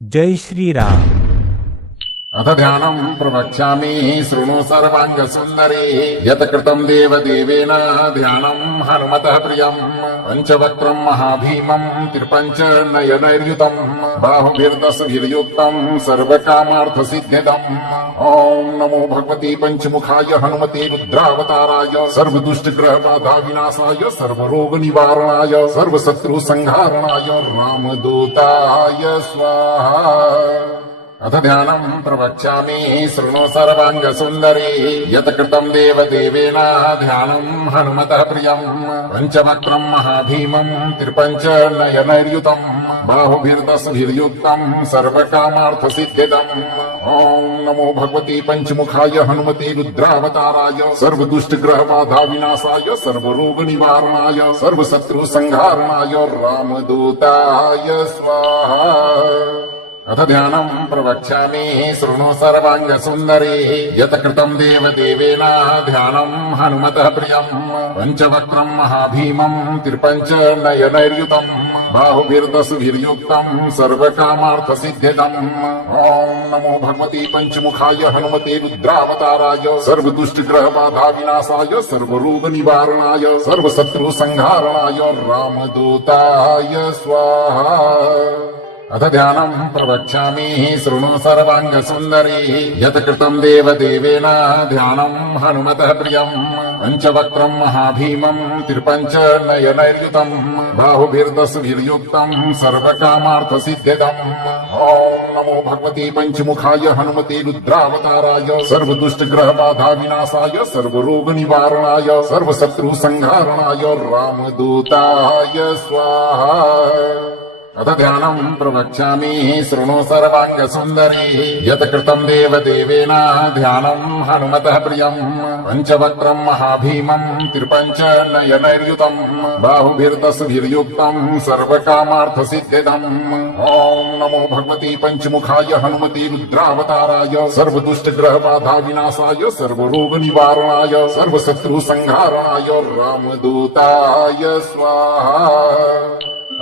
जय श्रीराम। अथ ध्यानम् प्रवक्ष्यामि शृणु सर्वाङ्गसुन्दरी यत् कृतम् देवदेवेन ध्यानम् हनुमतः प्रियम् पञ्चवक्त्रम् महाभीमम् त्रिपञ्च नयनैर्युतम् बाहुभिर्दशभिर्युक्तम् सर्वकामार्थसिद्धिदम् ॐ नमो भगवते पञ्चमुखाय हनुमते रुद्रावताराय सर्वदुष्टग्रहबाधा विनाशाय सर्वरोगनिवारणाय सर्वशत्रुसंहारणाय रामदूताय स्वाहा। अथ ध्यानम् प्रवक्ष्यामि शृणु सर्वाङ्गसुन्दरी यत् कृतम् देवदेवेन ध्यानम् हनुमतः प्रियम् पञ्चवक्त्रम् महाभीमम् त्रिपञ्च नयनैर्युतम् बाहुभिर्दशभिर्युक्तम् सर्वकामार्थसिद्धिदम् ॐ नमो भगवते पञ्चमुखाय हनुमते रुद्रावताराय सर्वदुष्टग्रहबाधा विनाशाय सर्वरोगनिवारणाय सर्वशत्रुसंहारणाय रामदूताय स्वाहा। अथ ध्यानम् प्रवक्ष्यामि शृणु सर्वाङ्गसुन्दरी यत् कृतम् देवदेवेन ध्यानम् हनुमतः प्रियम् पञ्चवक्त्रम् महाभीमम् त्रिपञ्च नयनैर्युतम् बाहुभिर्दशभिर्युक्तम् सर्वकामार्थसिद्धिदम् ॐ नमो भगवते पञ्चमुखाय हनुमते रुद्रावताराय सर्वदुष्टग्रहबाधा विनाशाय सर्वरोगनिवारणाय सर्वशत्रुसंहारणाय रामदूताय स्वाहा। अथ ध्यानम् प्रवक्ष्यामि शृणु सर्वाङ्गसुन्दरी यत् कृतम् देवदेवेन ध्यानम् हनुमतः प्रियम् पञ्चवक्त्रम् महाभीमम् त्रिपञ्च नयनैर्युतम् बाहुभिर्दशभिर्युक्तम् सर्वकामार्थसिद्धिदम् ॐ नमो भगवते पञ्चमुखाय हनुमते रुद्रावताराय सर्वदुष्टग्रहबाधा विनाशाय सर्वरोगनिवारणाय सर्वशत्रुसंहारणाय रामदूताय स्वाहा। अथ ध्यानम् प्रवक्ष्यामि शृणु सर्वाङ्गसुन्दरी यत् कृतम् देवदेवेन ध्यानम् हनुमतः प्रियम् पञ्चवक्त्रम् महाभीमम् त्रिपञ्च नयनैर्युतम् बाहुभिर्दशभिर्युक्तम् सर्वकामार्थसिद्धिदम् ॐ नमो भगवते पञ्चमुखाय हनुमते रुद्रावताराय सर्वदुष्टग्रहबाधा विनाशाय सर्वरोगनिवारणाय सर्वशत्रुसंहारणाय रामदूताय स्वाहा।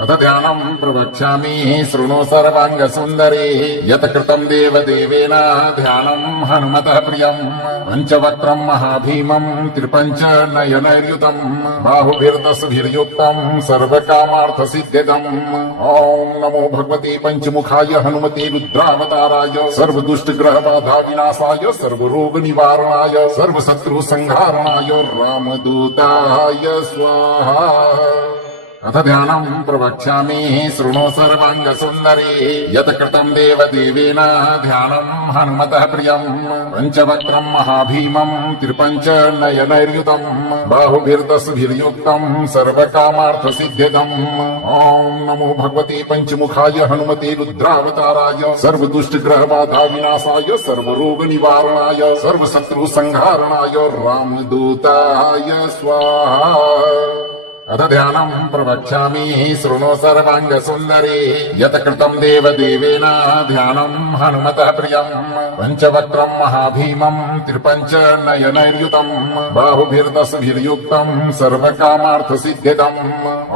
अथ ध्यानम् प्रवक्ष्यामि शृणु सर्वाङ्गसुन्दरी यत् कृतम् देवदेवेन ध्यानम् हनुमतः प्रियम् पञ्चवक्त्रम् महाभीमम् त्रिपञ्च नयनैर्युतम् बाहुभिर्दशभिर्युक्तम् सर्वकामार्थसिद्धिदम् ॐ नमो भगवते पञ्चमुखाय हनुमते रुद्रावताराय सर्वदुष्टग्रहबाधा विनाशाय सर्वरोगनिवारणाय सर्वशत्रुसंहारणाय रामदूताय स्वाहा। अथ ध्यानम् प्रवक्ष्यामि शृणु सर्वाङ्गसुन्दरी यत् कृतम् देवदेवेन ध्यानम् हनुमतः प्रियम् पञ्चवक्त्रम् महाभीमम् त्रिपञ्च नयनैर्युतम् बाहुभिर्दशभिर्युक्तम् सर्वकामार्थसिद्धिदम् ॐ नमो भगवते पञ्चमुखाय हनुमते रुद्रावताराय सर्वदुष्टग्रहबाधा विनाशाय सर्वरोगनिवारणाय सर्वशत्रुसंहारणाय रामदूताय स्वाहा। अथ ध्यानम् प्रवक्ष्यामि शृणु सर्वाङ्गसुन्दरी यत् कृतम् देवदेवेन ध्यानम् हनुमतः प्रियम् पञ्चवक्त्रम् महाभीमम् त्रिपञ्च नयनैर्युतम् बाहुभिर्दशभिर्युक्तम् सर्वकामार्थसिद्धिदम्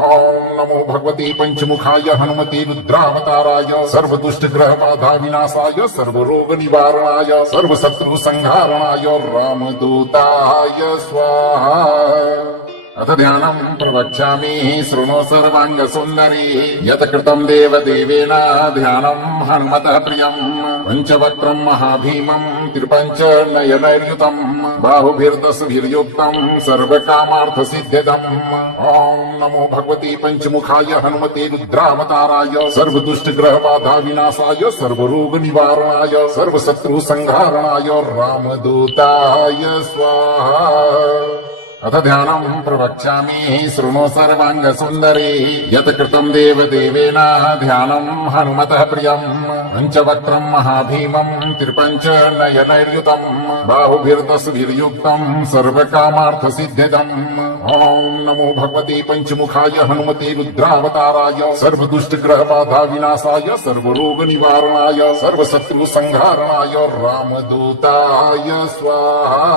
ॐ नमो भगवते पञ्चमुखाय हनुमते रुद्रावताराय सर्वदुष्टग्रहबाधा विनाशाय सर्वरोगनिवारणाय सर्वशत्रुसंहारणाय रामदूताय स्वाहा। अथ ध्यानम् प्रवक्ष्यामि शृणु सर्वाङ्गसुन्दरी यत् कृतम् देवदेवेन ध्यानम् हनुमतः प्रियम् पञ्चवक्त्रम् महाभीमम् त्रिपञ्च नयनैर्युतम् बाहुभिर्दशभिर्युक्तम् सर्वकामार्थसिद्धिदम् ॐ नमो भगवते पञ्चमुखाय हनुमते रुद्रावताराय सर्वदुष्टग्रहबाधा विनाशाय सर्वरोगनिवारणाय सर्वशत्रुसंहारणाय रामदूताय स्वाहा। अथ ध्यानम् प्रवक्ष्यामि शृणु सर्वाङ्गसुन्दरी यत् कृतम् देवदेवेन ध्यानम् हनुमतः प्रियम् पञ्चवक्त्रम् महाभीमम् त्रिपञ्च नयनैर्युतम् बाहुभिर्दशभिर्युक्तम् सर्वकामार्थसिद्धिदम् ॐ नमो भगवते पञ्चमुखाय हनुमते रुद्रावताराय सर्वदुष्टग्रहबाधा विनाशाय सर्वरोगनिवारणाय सर्वशत्रुसंहारणाय रामदूताय स्वाहा।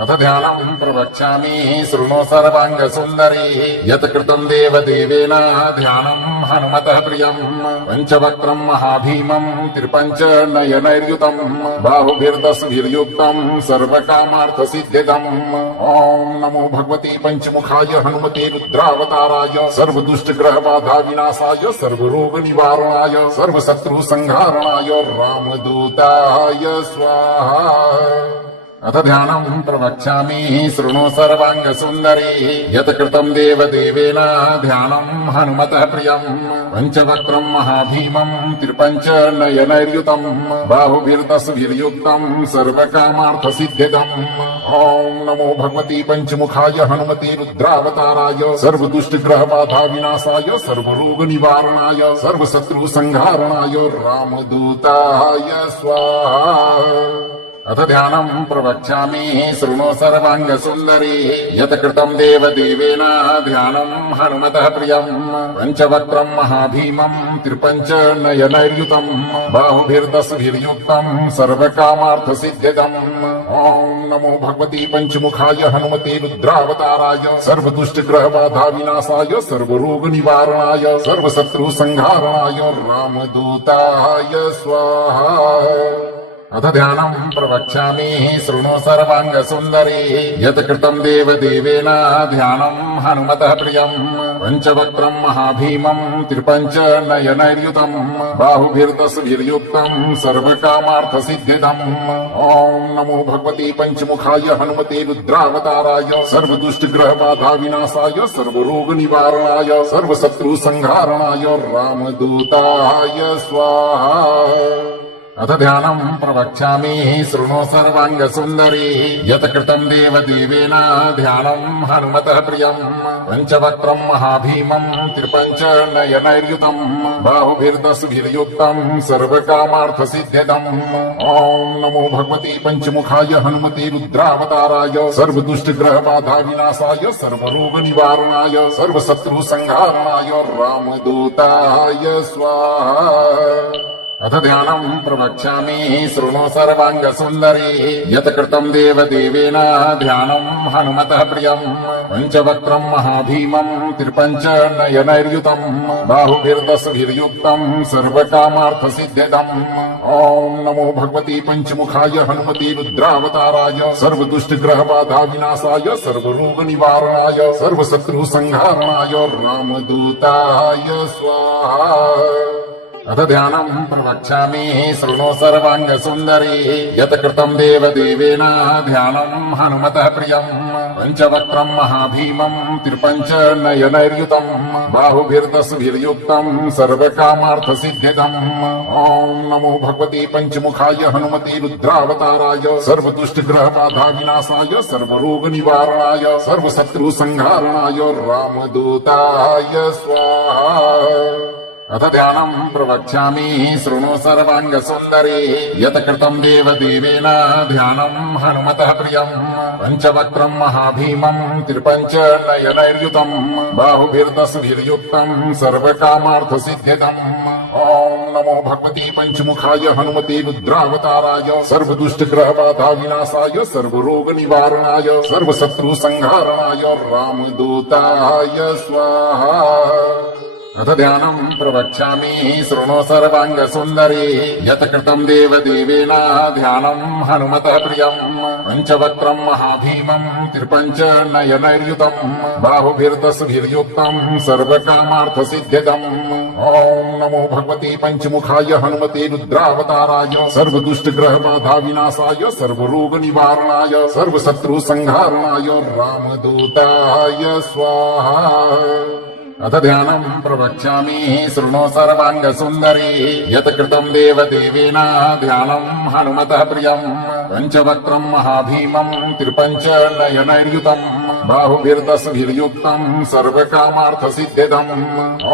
अथ ध्यानम् प्रवक्ष्यामि शृणु सर्वाङ्ग सुन्दरी यत् कृतम् देवदेवेन ध्यानम् हनुमतः प्रियम् पञ्चवक्त्रम् महाभीमम् त्रिपञ्च नयनैर्युतम् बाहुभिर्दशभिर्युक्तम् सर्वकामार्थसिद्धिदम् ॐ नमो भगवते पञ्चमुखाय हनुमते रुद्रावताराय सर्वदुष्टग्रहबाधा विनाशाय सर्वरोगनिवारणाय सर्वशत्रुसंहारणाय रामदूताय स्वाहा अथ ध्यानम् प्रवक्ष्यामि शृणु सर्वाङ्ग सुन्दरी यत् कृतम् देवदेवेन ध्यानम् हनुमतः प्रियम् पञ्चवक्त्रम् महाभीमम् त्रिपञ्च नयनैर्युतम् बाहुभिर्दशभिर्युक्तम् सर्वकामार्थसिद्धिदम् ॐ नमो भगवते पञ्चमुखाय हनुमते रुद्रावताराय सर्वदुष्टग्रहबाधा विनाशाय सर्वरोगनिवारणाय सर्वशत्रुसंहारणाय रामदूताय स्वाहा अथ ध्यानम् प्रवक्ष्यामि शृणु सर्वाङ्ग सुन्दरी यत् कृतम् देवदेवेन ध्यानम् हनुमतः प्रियम् पञ्चवक्त्रम् महाभीमम् त्रिपञ्च नयनैर्युतम् बाहुभिर्दशभिर्युक्तम् सर्वकामार्थसिद्धिदम् ॐ नमो भगवते पञ्चमुखाय हनुमते रुद्रावताराय सर्वदुष्टग्रहबाधा विनाशाय सर्वरोगनिवारणाय सर्वशत्रुसंहारणाय रामदूताय स्वाहा अथ ध्यानम् प्रवक्ष्यामि शृणु सर्वाङ्ग सुन्दरी यत् कृतम् देवदेवेन ध्यानम् हनुमतः प्रियम् पञ्चवक्त्रम् महाभीमम् त्रिपञ्च नयनैर्युतम् बाहुभिर्दशभिर्युक्तम् सर्वकामार्थसिद्धिदम् ॐ नमो भगवते पञ्चमुखाय हनुमते रुद्रावताराय सर्वदुष्टग्रहबाधा विनाशाय सर्वरोगनिवारणाय सर्वशत्रुसंहारणाय रामदूताय स्वाहा अथ ध्यानम् प्रवक्ष्यामि शृणु सर्वाङ्ग सुन्दरी यत् कृतम् देवदेवेन ध्यानम् हनुमतः प्रियम् पञ्चवक्त्रम् महाभीमम् त्रिपञ्च नयनैर्युतम् बाहुभिर्दशभिर्युक्तम् सर्वकामार्थसिद्धिदम् ॐ नमो भगवते पञ्चमुखाय हनुमते रुद्रावताराय सर्वदुष्टग्रहबाधा विनाशाय सर्वरोगनिवारणाय सर्वशत्रुसंहारणाय रामदूताय स्वाहा अथ ध्यानम् प्रवक्ष्यामि शृणु सर्वाङ्ग सुन्दरी यत् कृतम् देवदेवेन ध्यानम् हनुमतः प्रियम् पञ्चवक्त्रम् महाभीमम् त्रिपञ्च नयनैर्युतम् बाहुभिर्दशभिर्युक्तम् सर्वकामार्थसिद्धिदम् ॐ नमो भगवते पञ्चमुखाय हनुमते रुद्रावताराय सर्वदुष्टग्रहबाधा विनाशाय सर्वरोगनिवारणाय सर्वशत्रुसंहारणाय रामदूताय स्वाहा अथ ध्यानम् प्रवक्ष्यामि शृणु सर्वाङ्ग सुन्दरी यत् कृतम् देवदेवेन ध्यानम् हनुमतः प्रियम् पञ्चवक्त्रम् महाभीमम् त्रिपञ्च नयनैर्युतम् बाहुभिर्दशभिर्युक्तम् सर्वकामार्थसिद्धिदम् ॐ नमो भगवते पञ्चमुखाय हनुमते रुद्रावताराय सर्वदुष्टग्रहबाधा विनाशाय सर्वरोगनिवारणाय सर्वशत्रुसंहारणाय रामदूताय स्वाहा अथ ध्यानम् प्रवक्ष्यामि शृणु सर्वाङ्ग सुन्दरी यत् कृतम् देवदेवेन ध्यानम् हनुमतः प्रियम् पञ्चवक्त्रम् महाभीमम् त्रिपञ्च नयनैर्युतम् बाहुभिर्दशभिर्युक्तम् सर्वकामार्थसिद्धिदम् ॐ नमो भगवते पञ्चमुखाय हनुमते रुद्रावताराय सर्वदुष्टग्रहबाधा विनाशाय सर्वरोगनिवारणाय सर्वशत्रुसंहारणाय रामदूताय स्वाहा अथ ध्यानम् प्रवक्ष्यामि शृणु सर्वाङ्ग सुन्दरी यत् कृतम् देवदेवेन ध्यानम् हनुमतः प्रियम् पञ्चवक्त्रम् महाभीमम् त्रिपञ्च नयनैर्युतम् बाहुभिर्दशभिर्युक्तम् सर्वकामार्थसिद्धिदम् ॐ नमो भगवते पञ्चमुखाय हनुमते रुद्रावताराय सर्वदुष्टग्रहबाधा विनाशाय सर्वरोगनिवारणाय सर्वशत्रुसंहारणाय रामदूताय स्वाहा अथ ध्यानम् प्रवक्ष्यामि शृणु सर्वाङ्ग सुन्दरी यत् कृतम् देवदेवेन ध्यानम् हनुमतः प्रियम् पञ्चवक्त्रम् महाभीमम् त्रिपञ्च नयनैर्युतम् बाहुभिर्दशभिर्युक्तम् सर्वकामार्थसिद्धिदम्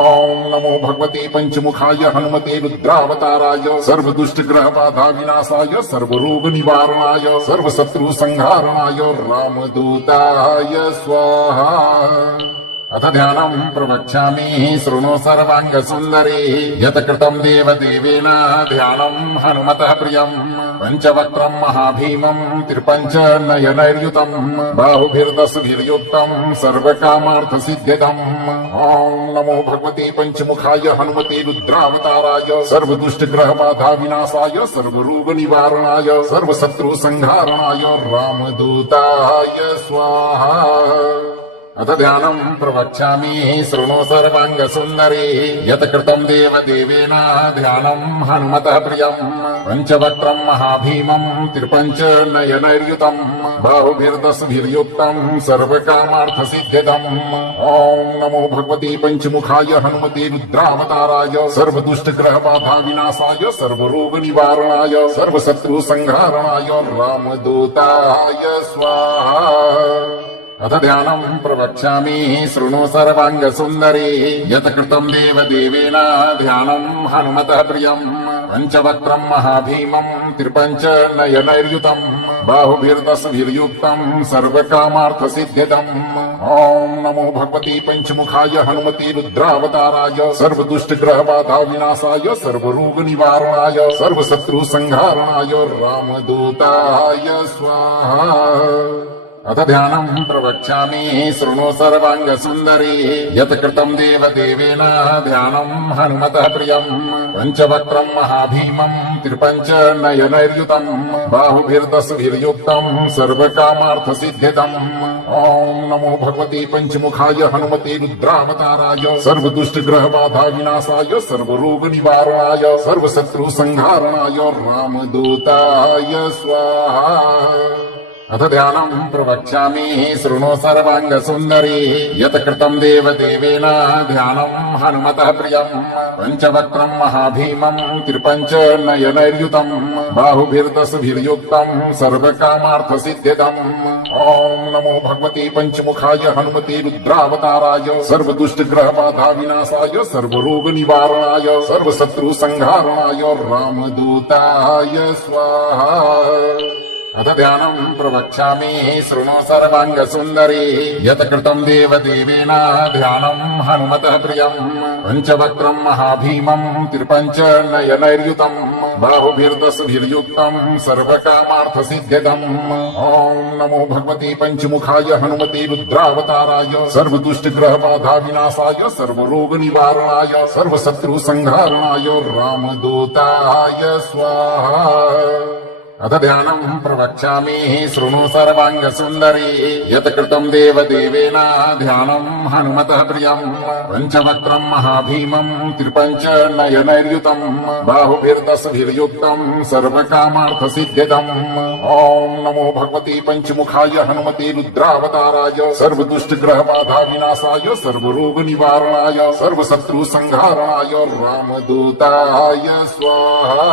ॐ नमो भगवते पञ्चमुखाय हनुमते रुद्रावताराय सर्वदुष्टग्रहबाधा विनाशाय सर्वरोगनिवारणाय सर्वशत्रुसंहारणाय रामदूताय स्वाहा अथ ध्यानम् प्रवक्ष्यामि शृणु सर्वाङ्गसुन्दरी यत् कृतम् देवदेवेन ध्यानम् हनुमतः प्रियम् पञ्चवक्त्रम् महाभीमम् त्रिपञ्च नयनैर्युतम् बाहुभिर्दशभिर्युक्तम् सर्वकामार्थसिद्ध्यदम् ॐ नमो भगवते पञ्चमुखाय हनुमते रुद्रावताराय सर्वदुष्टग्रहबाधा विनाशाय सर्वरोगनिवारणाय सर्वशत्रुसंहारणाय रामदूताय स्वाहा अथ ध्यानम् प्रवक्ष्यामि शृणु सर्वाङ्गसुन्दरी यत् कृतम् देवदेवेन ध्यानम् हनुमतः प्रियम् पञ्चवक्त्रम् महाभीमम् त्रिपञ्च नयनैर्युतम् बाहुभिर्दशभिर्युक्तम् सर्वकामार्थसिद्ध्यदम् ॐ नमो भगवते पञ्चमुखाय हनुमते रुद्रावताराय सर्वदुष्टग्रहबाधा विनाशाय सर्वरोगनिवारणाय सर्वशत्रुसंहारणाय रामदूताय स्वाहा अथ ध्यानम् प्रवक्ष्यामि शृणु सर्वाङ्गसुन्दरी यत् कृतम् देवदेवेन ध्यानम् हनुमतः प्रियम् पञ्चवक्त्रम् महाभीमम् त्रिपञ्च नयनैर्युतम् बाहुभिर्दशभिर्युक्तम् सर्वकामार्थसिद्ध्यदम् ॐ नमो भगवते पञ्चमुखाय हनुमते रुद्रावताराय सर्वदुष्टग्रहबाधा विनाशाय सर्वरोगनिवारणाय सर्वशत्रुसंहारणाय रामदूताय स्वाहा अथ ध्यानम् प्रवक्ष्यामि शृणु सर्वाङ्गसुन्दरी यत् कृतम् देवदेवेन ध्यानम् हनुमतः प्रियम् पञ्चवक्त्रम् महाभीमम् त्रिपञ्च नयनैर्युतम् बाहुभिर्दशभिर्युक्तम् सर्वकामार्थसिद्ध्यदम् ॐ नमो भगवते पञ्चमुखाय हनुमते रुद्रावताराय सर्वदुष्टग्रहबाधा विनाशाय सर्वरोगनिवारणाय सर्वशत्रुसंहारणाय रामदूताय स्वाहा अथ ध्यानम् प्रवक्ष्यामि शृणु सर्वाङ्गसुन्दरी यत् कृतम् देवदेवेन ध्यानम् हनुमतः प्रियम् पञ्चवक्त्रम् महाभीमम् त्रिपञ्च नयनैर्युतम् बाहुभिर्दशभिर्युक्तम् सर्वकामार्थसिद्ध्यदम् ॐ नमो भगवते पञ्चमुखाय हनुमते रुद्रावताराय सर्वदुष्टग्रहबाधा विनाशाय सर्वरोगनिवारणाय सर्वशत्रुसंहारणाय रामदूताय स्वाहा अथ ध्यानम् प्रवक्ष्यामि शृणु सर्वाङ्गसुन्दरी यत् कृतम् देवदेवेन ध्यानम् हनुमतः प्रियम् पञ्चवक्त्रम् महाभीमम् त्रिपञ्च नयनैर्युतम् बाहुभिर्दशभिर्युक्तम् सर्वकामार्थसिद्ध्यदम् ॐ नमो भगवते पञ्चमुखाय हनुमते रुद्रावताराय सर्वदुष्टग्रहबाधा विनाशाय सर्वरोगनिवारणाय सर्वशत्रुसंहारणाय रामदूताय स्वाहा अथ ध्यानम् प्रवक्ष्यामि शृणु सर्वाङ्गसुन्दरी यत् कृतम् देवदेवेन ध्यानम् हनुमतः प्रियम् पञ्चवक्त्रम् महाभीमम् त्रिपञ्च नयनैर्युतम् बाहुभिर्दशभिर्युक्तम् सर्वकामार्थसिद्ध्यदम् ॐ नमो भगवते पञ्चमुखाय हनुमते रुद्रावताराय सर्वदुष्टग्रहबाधा विनाशाय सर्वरोगनिवारणाय सर्वशत्रुसंहारणाय रामदूताय स्वाहा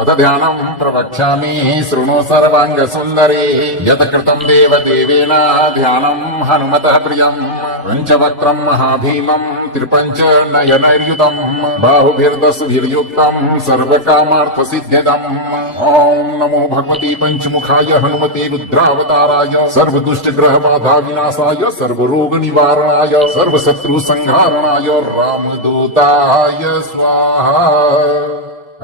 अथ ध्यानम् प्रवक्ष्यामि शृणु सर्वाङ्गसुन्दरी यत् कृतम् देवदेवेन ध्यानम् हनुमतः प्रियम् पञ्चवक्त्रम् महाभीमम् त्रिपञ्च नयनैर्युतम् बाहुभिर्दशभिर्युक्तम् सर्वकामार्थसिद्ध्यदम् ॐ नमो भगवते पञ्चमुखाय हनुमते रुद्रावताराय सर्वदुष्टग्रहबाधा विनाशाय सर्वरोगनिवारणाय सर्वशत्रुसंहारणाय रामदूताय स्वाहा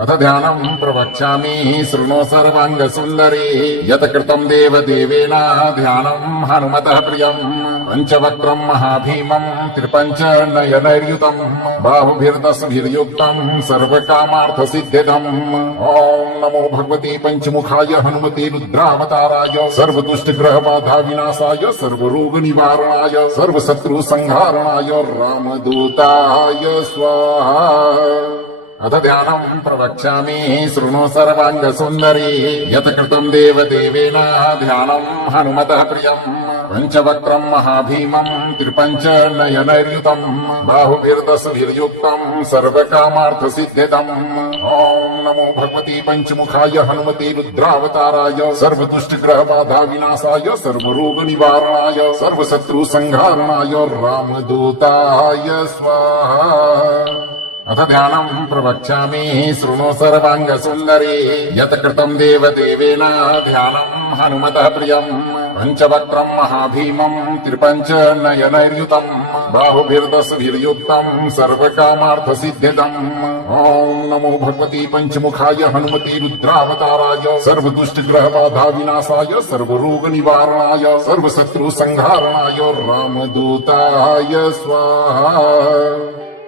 अथ ध्यानम् प्रवक्ष्यामि शृणु सर्वाङ्गसुन्दरी यत् कृतम् देवदेवेन ध्यानम् हनुमतः प्रियम् पञ्चवक्त्रम् महाभीमम् त्रिपञ्च नयनैर्युतम् बाहुभिर्दशभिर्युक्तम् सर्वकामार्थसिद्ध्यदम् ॐ नमो भगवते पञ्चमुखाय हनुमते रुद्रावताराय सर्वदुष्टग्रहबाधा विनाशाय सर्वरोगनिवारणाय सर्वशत्रुसंहारणाय रामदूताय स्वाहा अथ ध्यानम् प्रवक्ष्यामि शृणु सर्वाङ्गसुन्दरी यत् कृतम् देवदेवेन ध्यानम् हनुमतः प्रियम् पञ्चवक्त्रम् महाभीमम् त्रिपञ्च नयनैर्युतम् बाहुभिर्दशभिर्युक्तम् सर्वकामार्थसिद्ध्यदम् ॐ नमो भगवते पञ्चमुखाय हनुमते रुद्रावताराय सर्वदुष्टग्रहबाधा विनाशाय सर्वरोगनिवारणाय सर्वशत्रुसंहारणाय रामदूताय स्वाहा अथ ध्यानम् प्रवक्ष्यामि शृणु सर्वाङ्गसुन्दरी यत् कृतम् देवदेवेन ध्यानम् हनुमतः प्रियम् पंचवक्त्रम् महाभीमम् त्रिपञ्च नयनैर्युतम् बाहुभिर्दशभिर्युक्तम् सर्वकामार्थसिद्धिदम् ॐ नमो भगवती पंचमुखाय हनुमते रुद्रावताराय सर्वदुष्टग्रहबाधा विनाशाय सर्वरोगनिवारणाय सर्वशत्रुसंहारणाय रामदूताय स्वाहा।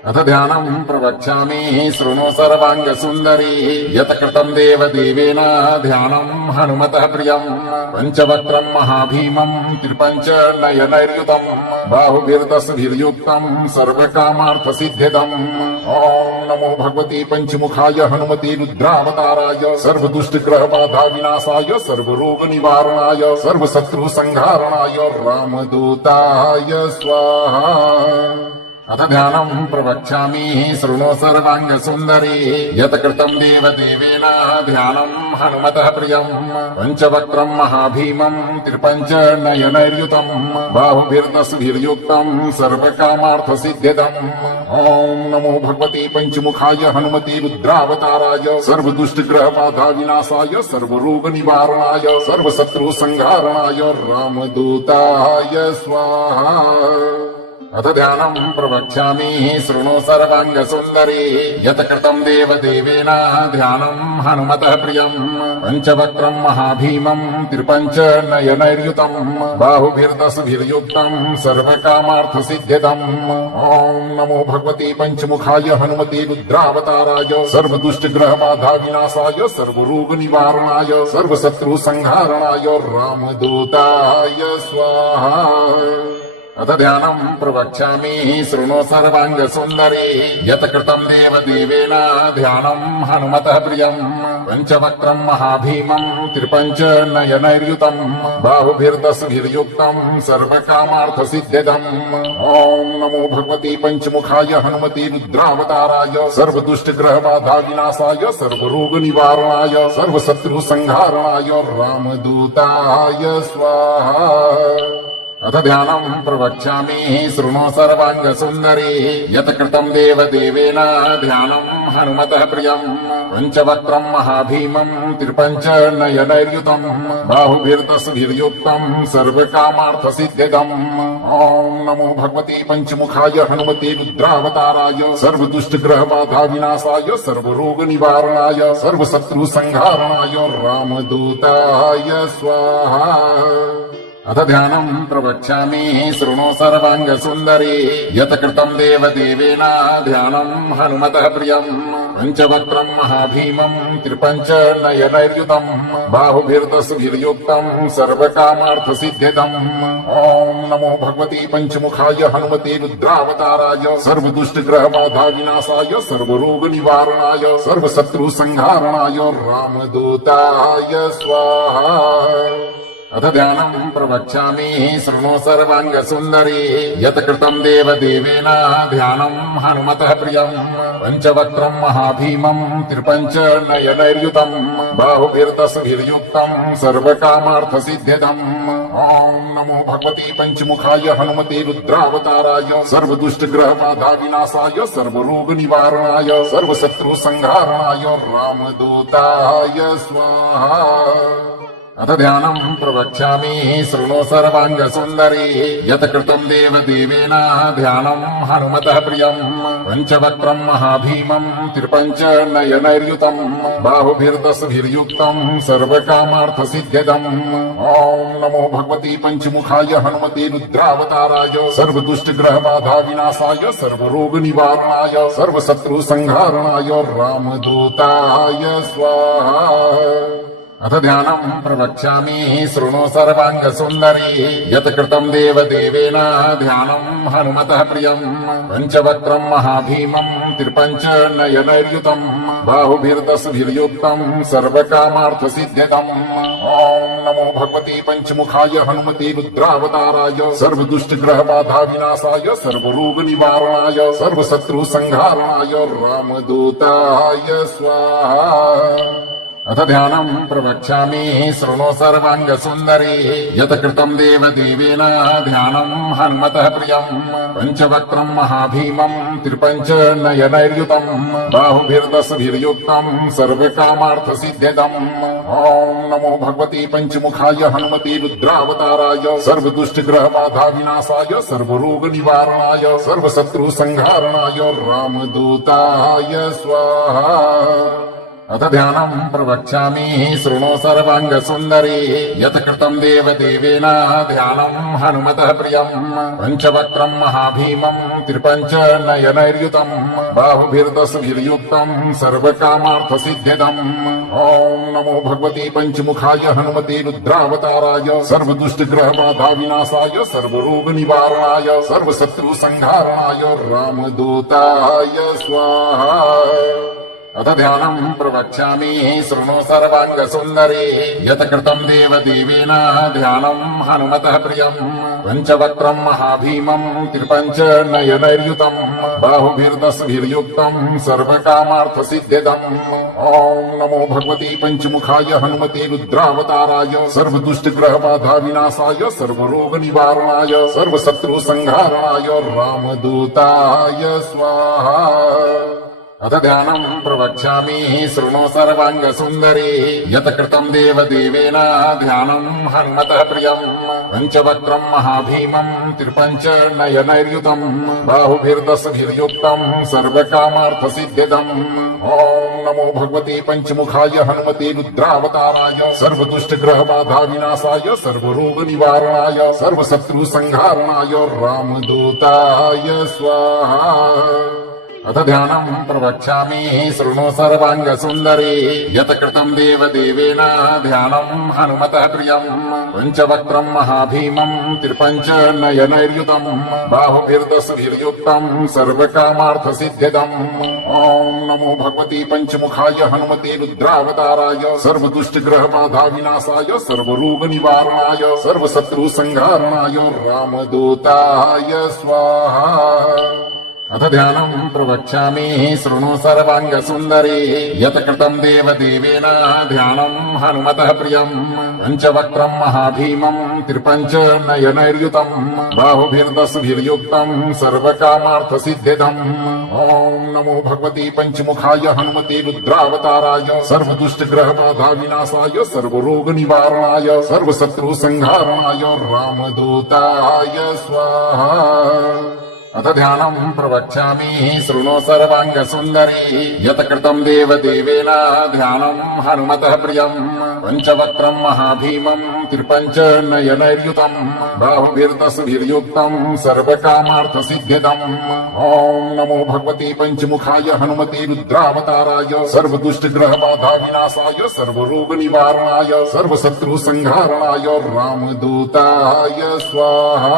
अथ ध्यानम् प्रवक्ष्यामि शृणु सर्वाङ्गसुन्दरी यत् कृतम् देवदेवेन ध्यानम् हनुमतः प्रियम् पञ्चवक्त्रम् महाभीमम् त्रिपञ्च नयनैर्युतम् बाहुभिर्दशभिर्युक्तम् सर्वकामार्थसिद्धिदम् ॐ नमो भगवते पंचमुखाय हनुमते रुद्रावताराय सर्वदुष्टग्रहबाधा विनाशाय सर्वरोगनिवारणाय सर्वशत्रुसंहारणाय रामदूताय स्वाहा। अथ ध्यानम् प्रवक्ष्यामि शृणु सर्वाङ्गसुन्दरी यत् कृतम् देवदेवेन ध्यानम् हनुमतः प्रियम् पञ्चवक्त्रम् महाभीमम् त्रिपञ्च नयनैर्युतम् बाहुभिर्दशभिर्युक्तम् सर्वकामार्थसिद्धिदम् ॐ नमो भगवते पंचमुखाय हनुमते रुद्रावताराय सर्वदुष्टग्रहबाधा विनाशाय सर्वरोगनिवारणाय सर्वशत्रुसंहारणाय रामदूताय स्वाहा। अथ ध्यानम् प्रवक्ष्यामि शृणु सर्वाङ्गसुन्दरी यत् कृतम् देवदेवेन ध्यानम् हनुमतः प्रियम् पञ्चवक्त्रम् महाभीमम् त्रिपञ्च नयनैर्युतम् बाहुभिर्दशभिर्युक्तम् सर्वकामार्थसिद्धिदम् ॐ नमो भगवते पंचमुखाय हनुमते रुद्रावताराय सर्वदुष्टग्रहबाधा विनाशाय सर्वरोगनिवारणाय सर्वशत्रुसंहारणाय रामदूताय स्वाहा। अथ ध्यानम् प्रवक्ष्यामि शृणु सर्वाङ्गसुन्दरी यत् कृतम् देवदेवेन ध्यानम् हनुमतः प्रियम् पञ्चवक्त्रम् महाभीमम् त्रिपञ्च नयनैर्युतम् बाहुभिर्दशभिर्युक्तम् सर्वकामार्थसिद्धिदम् ॐ नमो भगवते पंचमुखाय हनुमते रुद्रावताराय सर्वदुष्टग्रहबाधा विनाशाय सर्वरोगनिवारणाय सर्वशत्रुसंहारणाय रामदूताय स्वाहा। अथ ध्यानम् प्रवक्ष्यामि शृणु सर्वाङ्गसुन्दरी यत् कृतम् देवदेवेन ध्यानम् हनुमतः प्रियम् पञ्चवक्त्रम् महाभीमम् त्रिपञ्च नयनैर्युतम् बाहुभिर्दशभिर्युक्तम् सर्वकामार्थसिद्धिदम् ॐ नमो भगवते पंचमुखाय हनुमते रुद्रावताराय सर्वदुष्टग्रहबाधा विनाशाय सर्वरोगनिवारणाय सर्वशत्रुसंहारणाय रामदूताय स्वाहा। अथ ध्यानम् प्रवक्ष्यामि शृणु सर्वाङ्गसुन्दरी यत् कृतम् देवदेवेन ध्यानम् हनुमतः प्रियम् पञ्चवक्त्रम् महाभीमम् त्रिपञ्च नयनैर्युतम् बाहुभिर्दशभिर्युक्तम् सर्वकामार्थसिद्धिदम् ॐ नमो भगवते पंचमुखाय हनुमते रुद्रावताराय सर्वदुष्टग्रहबाधा विनाशाय सर्वरोगनिवारणाय सर्वशत्रुसंहारणाय रामदूताय स्वाहा। अथ ध्यानम् प्रवक्ष्यामि शृणु सर्वाङ्गसुन्दरी यत् कृतम् देवदेवेन ध्यानम् हनुमतः प्रियम् पञ्चवक्त्रम् महाभीमम् त्रिपञ्च नयनैर्युतम् बाहुभिर्दशभिर्युक्तम् सर्वकामार्थसिद्धिदम् ॐ नमो भगवते पंचमुखाय हनुमते रुद्रावताराय सर्वदुष्टग्रहबाधा विनाशाय सर्वरोगनिवारणाय सर्वशत्रुसंहारणाय रामदूताय स्वाहा। अथ ध्यानम् प्रवक्ष्यामि शृणु सर्वाङ्गसुन्दरी यत् कृतम् देवदेवेन ध्यानम् हनुमतः प्रियम् पञ्चवक्त्रम् महाभीमम् त्रिपञ्च नयनैर्युतम् बाहुभिर्दशभिर्युक्तम् सर्वकामार्थसिद्धिदम् ॐ नमो भगवते पंचमुखाय हनुमते रुद्रावताराय सर्वदुष्टग्रहबाधा विनाशाय सर्वरोगनिवारणाय सर्वशत्रुसंहारणाय रामदूताय स्वाहा। अथ ध्यानम् प्रवक्ष्यामि शृणु सर्वाङ्गसुन्दरी यत् कृतम् देवदेवेन ध्यानम् हनुमतः प्रियम् पञ्चवक्त्रम् महाभीमम् त्रिपञ्च नयनैर्युतम् बाहुभिर्दशभिर्युक्तम् सर्वकामार्थसिद्धिदम् ॐ नमो भगवते पंचमुखाय हनुमते रुद्रावताराय सर्वदुष्टग्रहबाधा विनाशाय सर्वरोगनिवारणाय सर्वशत्रुसंहारणाय रामदूताय स्वाहा। अथ ध्यानम् प्रवक्ष्यामि शृणु सर्वाङ्ग सुन्दरी यत् कृतम् देवदेवेन ध्यानम् हनुमतः प्रियम् पञ्चवक्त्रम् महाभीमम् त्रिपञ्च नयनैर्युतम् बाहुभिर्दशभिर्युक्तम् सर्वकामार्थसिद्ध्यदम् ॐ नमो भगवती पञ्चमुखाय हनुमते रुद्रावताराय सर्वदुष्टग्रहबाधा विनाशाय सर्वरोगनिवारणाय सर्वशत्रुसंहारणाय रामदूताय स्वाहा अथ ध्यानम् प्रवक्ष्यामि शृणु सर्वाङ्ग सुन्दरी यत् कृतम् देवदेवेन ध्यानम् हनुमतः प्रियम् पञ्चवक्त्रम् महाभीमम् त्रिपञ्च नयनैर्युतम् बाहुभिर्दशभिर्युक्तम् सर्वकामार्थसिद्ध्यदम् ॐ नमो भगवते पञ्चमुखाय हनुमते रुद्रावताराय सर्वदुष्टग्रहबाधा विनाशाय सर्वरोगनिवारणाय सर्वशत्रुसंहारणाय रामदूताय स्वाहा अथ ध्यानम् प्रवक्ष्यामि शृणु सर्वाङ्ग सुन्दरी यत् कृतम् देवदेवेन ध्यानम् हनुमतः प्रियम् पञ्चवक्त्रम् महाभीमम् त्रिपञ्च नयनैर्युतम् बाहुभिर्दशभिर्युक्तम् सर्वकामार्थसिद्ध्यदम् ॐ नमो भगवते पञ्चमुखाय हनुमते रुद्रावताराय सर्वदुष्टग्रहबाधा विनाशाय सर्वरोगनिवारणाय सर्वशत्रुसंहारणाय रामदूताय स्वाहा अथ ध्यानम् प्रवक्ष्यामि शृणु सर्वाङ्ग सुन्दरी यत् कृतम् देवदेवेन ध्यानम् हनुमतः प्रियम् पञ्चवक्त्रम् महाभीमम् त्रिपञ्च नयनैर्युतम् बाहुभिर्दशभिर्युक्तम् सर्वकामार्थसिद्ध्यदम् ॐ नमो भगवते पञ्चमुखाय हनुमते रुद्रावताराय सर्वदुष्टग्रहबाधा विनाशाय सर्वरोगनिवारणाय सर्वशत्रुसंहारणाय रामदूताय स्वाहा अथ ध्यानम् प्रवक्ष्यामि शृणु सर्वाङ्ग सुन्दरी यत् कृतम् देवदेवेन ध्यानम् हनुमतः प्रियम् पञ्चवक्त्रम् महाभीमम् त्रिपञ्च नयनैर्युतम् बाहुभिर्दशभिर्युक्तम् सर्वकामार्थसिद्ध्यदम् ॐ नमो भगवते पञ्चमुखाय हनुमते रुद्रावताराय सर्वदुष्टग्रहबाधा विनाशाय सर्वरोगनिवारणाय सर्वशत्रुसंहारणाय रामदूताय स्वाहा अथ ध्यानम् प्रवक्ष्यामि शृणु सर्वाङ्ग सुन्दरी यत् कृतम् देवदेवेन ध्यानम् हनुमतः प्रियम् पञ्चवक्त्रम् महाभीमम् त्रिपञ्च नयनैर्युतम् बाहुभिर्दशभिर्युक्तम् सर्वकामार्थसिद्ध्यदम् ॐ नमो भगवते पञ्चमुखाय हनुमते रुद्रावताराय सर्वदुष्टग्रहबाधा विनाशाय सर्वरोगनिवारणाय सर्वशत्रुसंहारणाय रामदूताय स्वाहा अथ ध्यानम् प्रवक्ष्यामि शृणु सर्वाङ्ग सुन्दरी यत् कृतम् देवदेवेन ध्यानम् हनुमतः प्रियम् पञ्चवक्त्रम् महाभीमम् त्रिपञ्च नयनैर्युतम् बाहुभिर्दशभिर्युक्तम् सर्वकामार्थसिद्ध्यदम् ॐ नमो भगवते पञ्चमुखाय हनुमते रुद्रावताराय सर्वदुष्टग्रहबाधा विनाशाय सर्वरोगनिवारणाय सर्वशत्रुसंहारणाय रामदूताय स्वाहा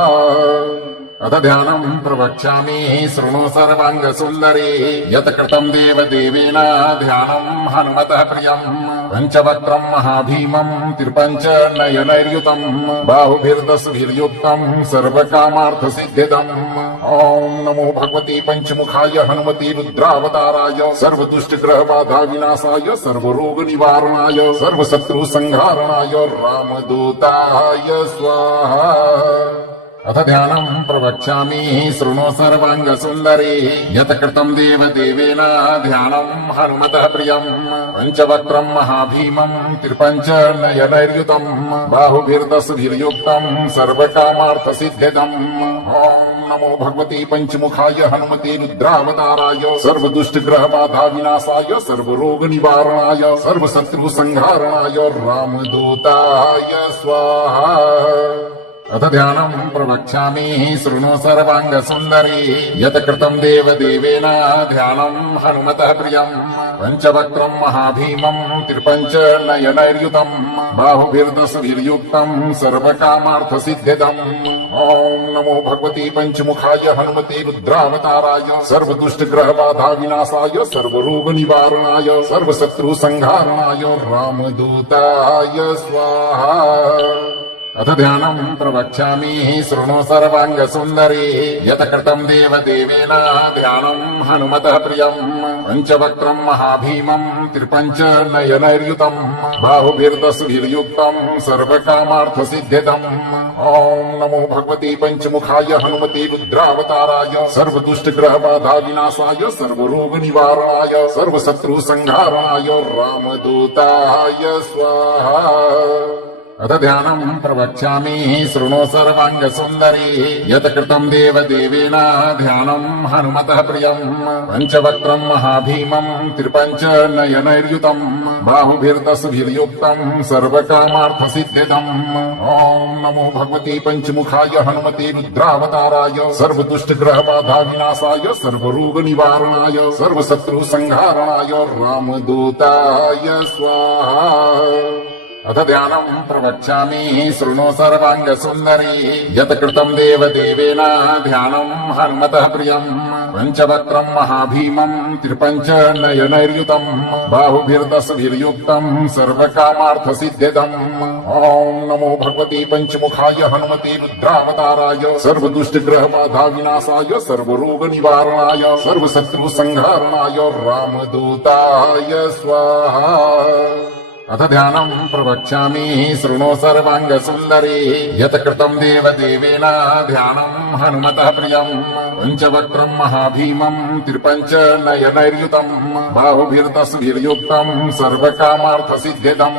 अथ ध्यानम् प्रवक्ष्यामि शृणु सर्वाङ्ग सुन्दरी यत् कृतम् देवदेवेन ध्यानम् हनुमतः प्रियम् पञ्चवक्त्रम् महाभीमम् त्रिपञ्च नयनैर्युतम् बाहुभिर्दशभिर्युक्तम् सर्वकामार्थसिद्ध्यदम् ॐ नमो भगवते पञ्चमुखाय हनुमते रुद्रावताराय सर्वदुष्टग्रहबाधा विनाशाय सर्वरोगनिवारणाय सर्वशत्रुसंहारणाय रामदूताय स्वाहा अथ ध्यानम् प्रवक्ष्यामि शृणु सर्वाङ्ग सुन्दरी यत् कृतम् देवदेवेन ध्यानम् हनुमतः प्रियम् पञ्चवक्त्रम् महाभीमम् त्रिपञ्च नयनैर्युतम् बाहुभिर्दशभिर्युक्तम् सर्वकामार्थसिद्ध्यदम् ॐ नमो भगवते पञ्चमुखाय हनुमते रुद्रावताराय सर्वदुष्टग्रहबाधा विनाशाय सर्वरोगनिवारणाय सर्वशत्रुसंहारणाय रामदूताय स्वाहा अथ ध्यानम् प्रवक्ष्यामि शृणु सर्वाङ्ग सुन्दरी यत् कृतम् देवदेवेन ध्यानम् हनुमतः प्रियम् पञ्चवक्त्रम् महाभीमम् त्रिपञ्च नयनैर्युतम् बाहुभिर्दशभिर्युक्तम् सर्वकामार्थसिद्ध्यदम् ॐ नमो भगवते पञ्चमुखाय हनुमते रुद्रावताराय सर्वदुष्टग्रहबाधा विनाशाय सर्वरोगनिवारणाय सर्वशत्रुसंहारणाय रामदूताय स्वाहा अथ ध्यानम् प्रवक्ष्यामि शृणु सर्वाङ्गसुन्दरी यत् कृतम् देवदेवेन ध्यानम् हनुमतः प्रियम् पञ्चवक्त्रम् महाभीमम् त्रिपञ्च नयनैर्युतम् बाहुभिर्दशभिर्युक्तम् सर्वकामार्थसिद्धिदम् ॐ नमो भगवते पञ्चमुखाय हनुमते रुद्रावताराय सर्वदुष्टग्रहबाधा विनाशाय सर्वरोगनिवारणाय सर्वशत्रुसंहारणाय रामदूताय स्वाहा अथ ध्यानम् प्रवक्ष्यामि शृणु सर्वाङ्गसुन्दरी यत् कृतम् देवदेवेन ध्यानम् हनुमतः प्रियम् पञ्चवक्त्रम् महाभीमम् त्रिपञ्च नयनैर्युतम् बाहुभिर्दशभिर्युक्तम् सर्वकामार्थसिद्धिदम् ॐ नमो भगवते पञ्चमुखाय हनुमते रुद्रावताराय सर्वदुष्टग्रहबाधा विनाशाय सर्वरोगनिवारणाय सर्वशत्रुसंहारणाय रामदूताय स्वाहा अथ ध्यानम् प्रवक्ष्यामि शृणु सर्वाङ्गसुन्दरी यत् कृतम् देवदेवेन ध्यानम् हनुमतः प्रियम् पञ्चवक्त्रम् महाभीमम् त्रिपञ्च नयनैर्युतम् बाहुभिर्दशभिर्युक्तम् सर्वकामार्थसिद्धिदम् ॐ नमो भगवते पञ्चमुखाय हनुमते रुद्रावताराय सर्वदुष्टग्रहबाधा विनाशाय सर्वरोगनिवारणाय सर्वशत्रुसंहारणाय रामदूताय स्वाहा अथ ध्यानम् प्रवक्ष्यामि शृणु सर्वाङ्गसुन्दरी यत् कृतम् देवदेवेन ध्यानम् हनुमतः प्रियम् पञ्चवक्त्रम् महाभीमम् त्रिपञ्च नयनैर्युतम् बाहुभिर्दशभिर्युक्तम् सर्वकामार्थसिद्धिदम्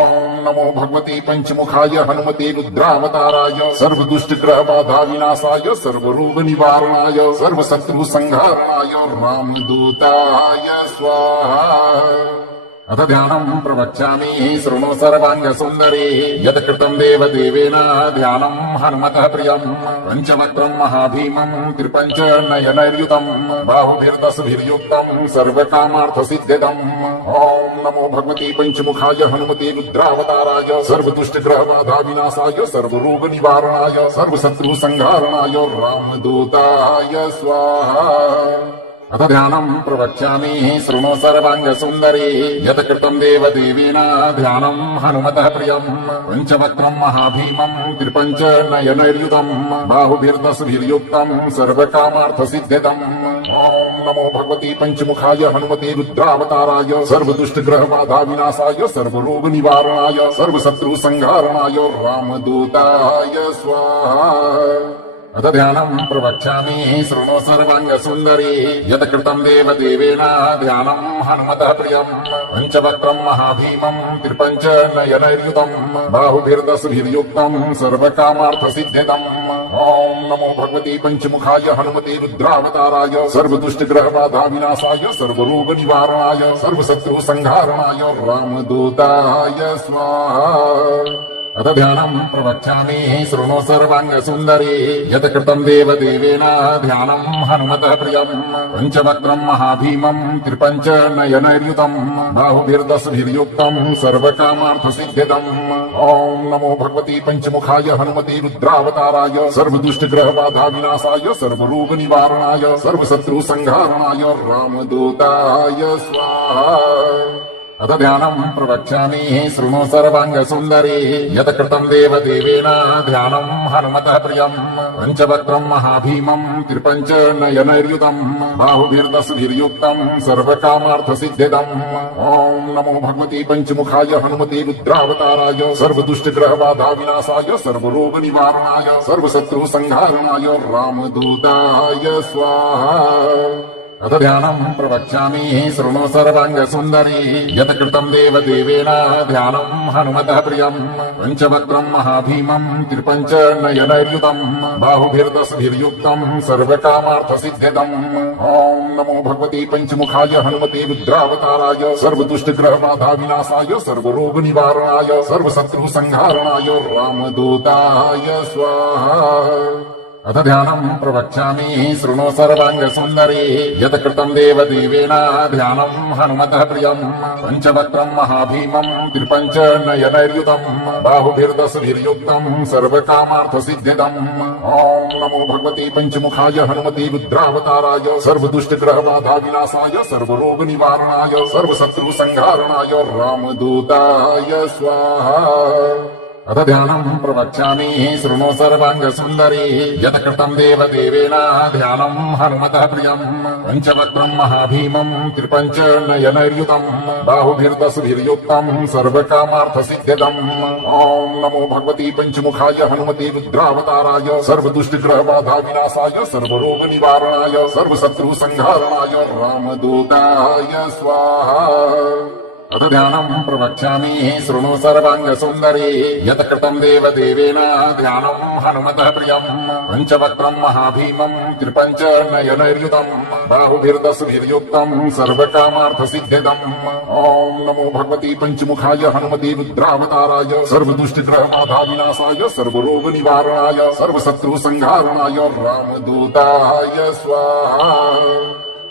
ॐ नमो भगवते पञ्चमुखाय हनुमते रुद्रावताराय सर्वदुष्टग्रहबाधा विनाशाय सर्वरोगनिवारणाय सर्वशत्रुसंहारणाय रामदूताय स्वाहा अथ ध्यानम् प्रवक्ष्यामि शृणु सर्वाङ्गसुन्दरी यत् कृतम् देवदेवेन ध्यानम् हनुमतः प्रियम् पञ्चवक्त्रम् महाभीमम् त्रिपञ्च नयनैर्युतम् बाहुभिर्दशभिर्युक्तम् सर्वकामार्थसिद्धिदम् ॐ नमो भगवते पञ्चमुखाय हनुमते रुद्रावताराय सर्वदुष्टग्रहबाधा विनाशाय सर्वरोगनिवारणाय सर्वशत्रुसंहारणाय रामदूताय स्वाहा अथ ध्यानम् प्रवक्ष्यामि शृणु सर्वाङ्गसुन्दरी यत् कृतम् देवदेवेन ध्यानम् हनुमतः प्रियम् पञ्चवक्त्रम् महाभीमम् त्रिपञ्च नयनैर्युतम् बाहुभिर्दशभिर्युक्तम् सर्वकामार्थसिद्धिदम् ॐ नमो भगवते पञ्चमुखाय हनुमते रुद्रावताराय सर्वदुष्टग्रहबाधा विनाशाय सर्वरोगनिवारणाय सर्वशत्रुसंहारणाय रामदूताय स्वाहा अथ ध्यानम् प्रवक्ष्यामि शृणु सर्वाङ्गसुन्दरी यत् कृतम् देवदेवेन ध्यानम् हनुमतः प्रियम् पञ्चवक्त्रम् महाभीमम् त्रिपञ्च नयनैर्युतम् बाहुभिर्दशभिर्युक्तम् सर्वकामार्थसिद्धिदम् ॐ नमो भगवते पञ्चमुखाय हनुमते रुद्रावताराय सर्वदुष्टग्रहबाधा विनाशाय सर्वरोगनिवारणाय सर्वशत्रुसंहारणाय रामदूताय स्वाहा अथ ध्यानम् प्रवक्ष्यामि शृणु सर्वाङ्गसुन्दरी यत् कृतम् देवदेवेन ध्यानम् हनुमतः प्रियम् पञ्चवक्त्रम् महाभीमम् त्रिपञ्च नयनैर्युतम् बाहुभिर्दशभिर्युक्तम् सर्वकामार्थसिद्धिदम् ॐ नमो भगवते पञ्चमुखाय हनुमते रुद्रावताराय सर्वदुष्टग्रहबाधा विनाशाय सर्वरोगनिवारणाय सर्वशत्रुसंहारणाय रामदूताय स्वाहा अथ ध्यानम् प्रवक्ष्यामि शृणु सर्वाङ्गसुन्दरी यत् कृतम् देवदेवेन ध्यानम् हनुमतः प्रियम् पञ्चवक्त्रम् महाभीमम् त्रिपञ्च नयनैर्युतम् बाहुभिर्दशभिर्युक्तम् सर्वकामार्थसिद्धिदम् ॐ नमो भगवते पञ्चमुखाय हनुमते रुद्रावताराय सर्वदुष्टग्रहबाधा विनाशाय सर्वरोगनिवारणाय सर्वशत्रुसंहारणाय रामदूताय स्वाहा अथ ध्यानम् प्रवक्ष्यामि शृणु सर्वाङ्गसुन्दरी यत् कृतम् देवदेवेन ध्यानम् हनुमतः प्रियम् पञ्चवक्त्रम् महाभीमम् त्रिपञ्च नयनैर्युतम् बाहुभिर्दशभिर्युक्तम् सर्वकामार्थसिद्धिदम् ॐ नमो भगवते पञ्चमुखाय हनुमते रुद्रावताराय सर्वदुष्टग्रहबाधा विनाशाय सर्वरोगनिवारणाय सर्वशत्रुसंहारणाय रामदूताय स्वाहा अथ ध्यानम् प्रवक्ष्यामि शृणु सर्वाङ्गसुन्दरी यत् कृतम् देवदेवेन ध्यानम् हनुमतः प्रियम् पञ्चवक्त्रम् महाभीमम् त्रिपञ्च नयनैर्युतम् बाहुभिर्दशभिर्युक्तम् सर्वकामार्थसिद्धिदम् ॐ नमो भगवते पञ्चमुखाय हनुमते रुद्रावताराय सर्वदुष्टग्रहबाधा विनाशाय सर्वरोगनिवारणाय सर्वशत्रुसंहारणाय रामदूताय स्वाहा अथ ध्यानम् प्रवक्ष्यामि शृणु सर्वाङ्ग सुन्दरी यत् कृतम् देवदेवेन ध्यानम् हनुमतः प्रियम् पञ्चवक्त्रम् महाभीमम् त्रिपञ्च नयनैर्युतम् बाहुभिर्दशभिर्युक्तम् सर्वकामार्थसिद्ध्यदम् ॐ नमो भगवती पञ्चमुखाय हनुमते रुद्रावताराय सर्वदुष्टग्रहबाधा विनाशाय सर्वरोगनिवारणाय सर्वशत्रुसंहारणाय रामदूताय स्वाहा अथ ध्यानम् प्रवक्ष्यामि शृणु सर्वाङ्ग सुन्दरी यत् कृतम् देवदेवेन ध्यानम् हनुमतः प्रियम् पञ्चवक्त्रम् महाभीमम् त्रिपञ्च नयनैर्युतम् बाहुभिर्दशभिर्युक्तम् सर्वकामार्थसिद्ध्यदम् ॐ नमो भगवती पञ्चमुखाय हनुमते रुद्रावताराय सर्वदुष्टग्रहबाधा विनाशाय सर्वरोगनिवारणाय सर्वशत्रुसंहारणाय रामदूताय स्वाहा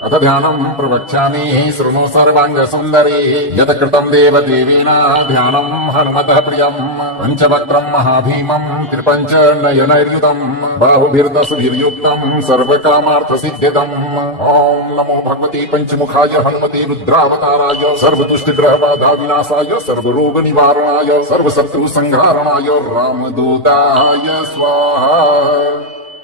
अथ ध्यानम् प्रवक्ष्यामि शृणु सर्वाङ्ग सुन्दरी यत् कृतम् देवदेवेन ध्यानम् हनुमतः प्रियम् पञ्चवक्त्रम् महाभीमम् त्रिपञ्च नयनैर्युतम् बाहुभिर्दशभिर्युक्तम् सर्वकामार्थसिद्ध्यदम् ॐ नमो भगवते पञ्चमुखाय हनुमते रुद्रावताराय सर्वदुष्टग्रहबाधा विनाशाय सर्वरोगनिवारणाय सर्वशत्रुसंहारणाय रामदूताय स्वाहा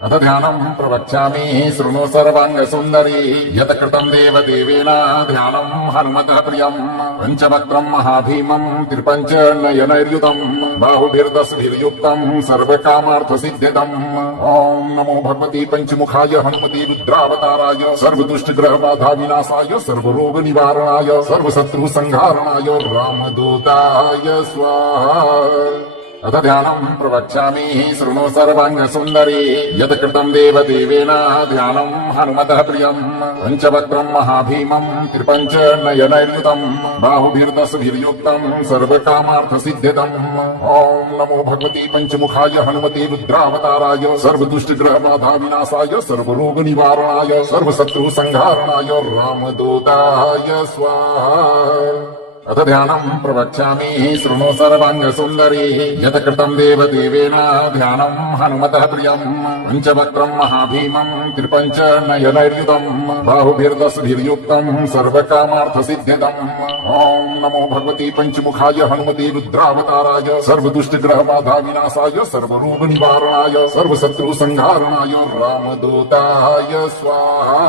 अथ ध्यानम् प्रवक्ष्यामि शृणु सर्वाङ्ग सुन्दरी यत् कृतम् देवदेवेन ध्यानम् हनुमतः प्रियम् पञ्चवक्त्रम् महाभीमम् त्रिपञ्च नयनैर्युतम् बाहुभिर्दशभिर्युक्तम् सर्वकामार्थसिद्ध्यदम् ॐ नमो भगवते पञ्चमुखाय हनुमते रुद्रावताराय सर्वदुष्टग्रहबाधा विनाशाय सर्वरोगनिवारणाय सर्वशत्रुसंहारणाय रामदूताय स्वाहा अथ ध्यानम् प्रवक्ष्यामि शृणु सर्वाङ्ग सुन्दरी यत् कृतम् देवदेवेन ध्यानम् हनुमतः प्रियम् पञ्चवक्त्रम् महाभीमम् त्रिपञ्च नयनैर्युतम् बाहुभिर्दशभिर्युक्तम् सर्वकामार्थसिद्ध्यदम् ॐ नमो भगवते पञ्चमुखाय हनुमते रुद्रावताराय सर्वदुष्टग्रहबाधा विनाशाय सर्वरोगनिवारणाय सर्वशत्रुसंहारणाय रामदूताय स्वाहा अथ ध्यानम् प्रवक्ष्यामि शृणु सर्वाङ्ग सुन्दरी यत् कृतम् देवदेवेन ध्यानम् हनुमतः प्रियम् पञ्चवक्त्रम् महाभीमम् त्रिपञ्च नयनैर्युतम् बाहुभिर्दशभिर्युक्तम् सर्वकामार्थसिद्ध्यदम् ॐ नमो भगवते पञ्चमुखाय हनुमते रुद्रावताराय सर्वदुष्टग्रहबाधा विनाशाय सर्वरोगनिवारणाय सर्वशत्रुसंहारणाय रामदूताय स्वाहा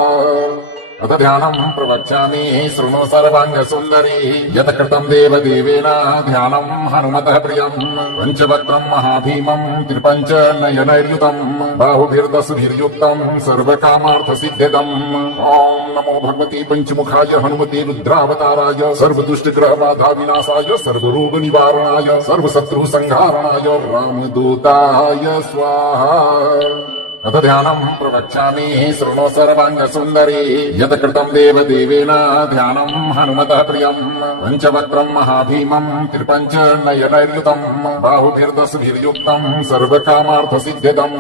अथ ध्यानम् प्रवक्ष्यामि शृणु सर्वाङ्ग सुन्दरी यत् कृतम् देवदेवेन ध्यानम् हनुमतः प्रियम् पञ्चवक्त्रम् महाभीमम् त्रिपञ्च नयनैर्युतम् बाहुभिर्दशभिर्युक्तम् सर्वकामार्थसिद्ध्यदम् ॐ नमो भगवते पञ्चमुखाय हनुमते रुद्रावताराय सर्वदुष्टग्रहबाधा विनाशाय सर्वरोगनिवारणाय सर्वशत्रुसंहारणाय रामदूताय स्वाहा अथ ध्यानम् प्रवक्ष्यामि शृणु सर्वाङ्ग सुन्दरी यत् कृतम् देवदेवेन ध्यानम् हनुमतः प्रियम् पञ्चवक्त्रम् महाभीमम् त्रिपञ्च नयनैर्युतम् बाहुभिर्दशभिर्युक्तम् सर्वकामार्थसिद्ध्यदम्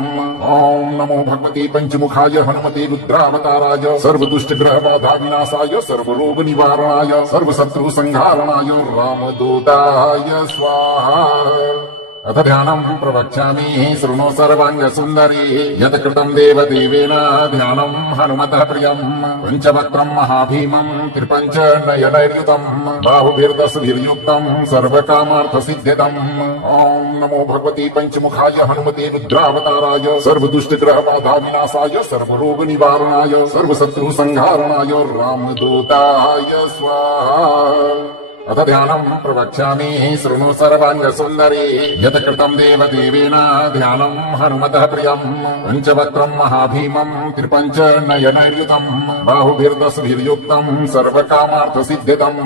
ॐ नमो भगवते पञ्चमुखाय हनुमते रुद्रावताराय सर्वदुष्टग्रहबाधा विनाशाय सर्वरोगनिवारणाय सर्वशत्रुसंहारणाय रामदूताय स्वाहा अथ ध्यानम् प्रवक्ष्यामि शृणु सर्वाङ्ग सुन्दरी यत् कृतम् देवदेवेन ध्यानम् हनुमतः प्रियम् पञ्चवक्त्रम् महाभीमम् त्रिपञ्च नयनैर्युतम् बाहुभिर्दशभिर्युक्तम् सर्वकामार्थसिद्ध्यदम् ॐ नमो भगवते पञ्चमुखाय हनुमते रुद्रावताराय सर्वदुष्टग्रहबाधा विनाशाय सर्वरोगनिवारणाय सर्वशत्रुसंहारणाय रामदूताय स्वाहा अथ ध्यानम् प्रवक्ष्यामि शृणु सर्वाङ्ग सुन्दरी यत् कृतम् देवदेवेन ध्यानम् हनुमतः प्रियम् पञ्चवक्त्रम् महाभीमम् त्रिपञ्च नयनैर्युतम् बाहुभिर्दशभिर्युक्तम् सर्वकामार्थसिद्ध्यदम्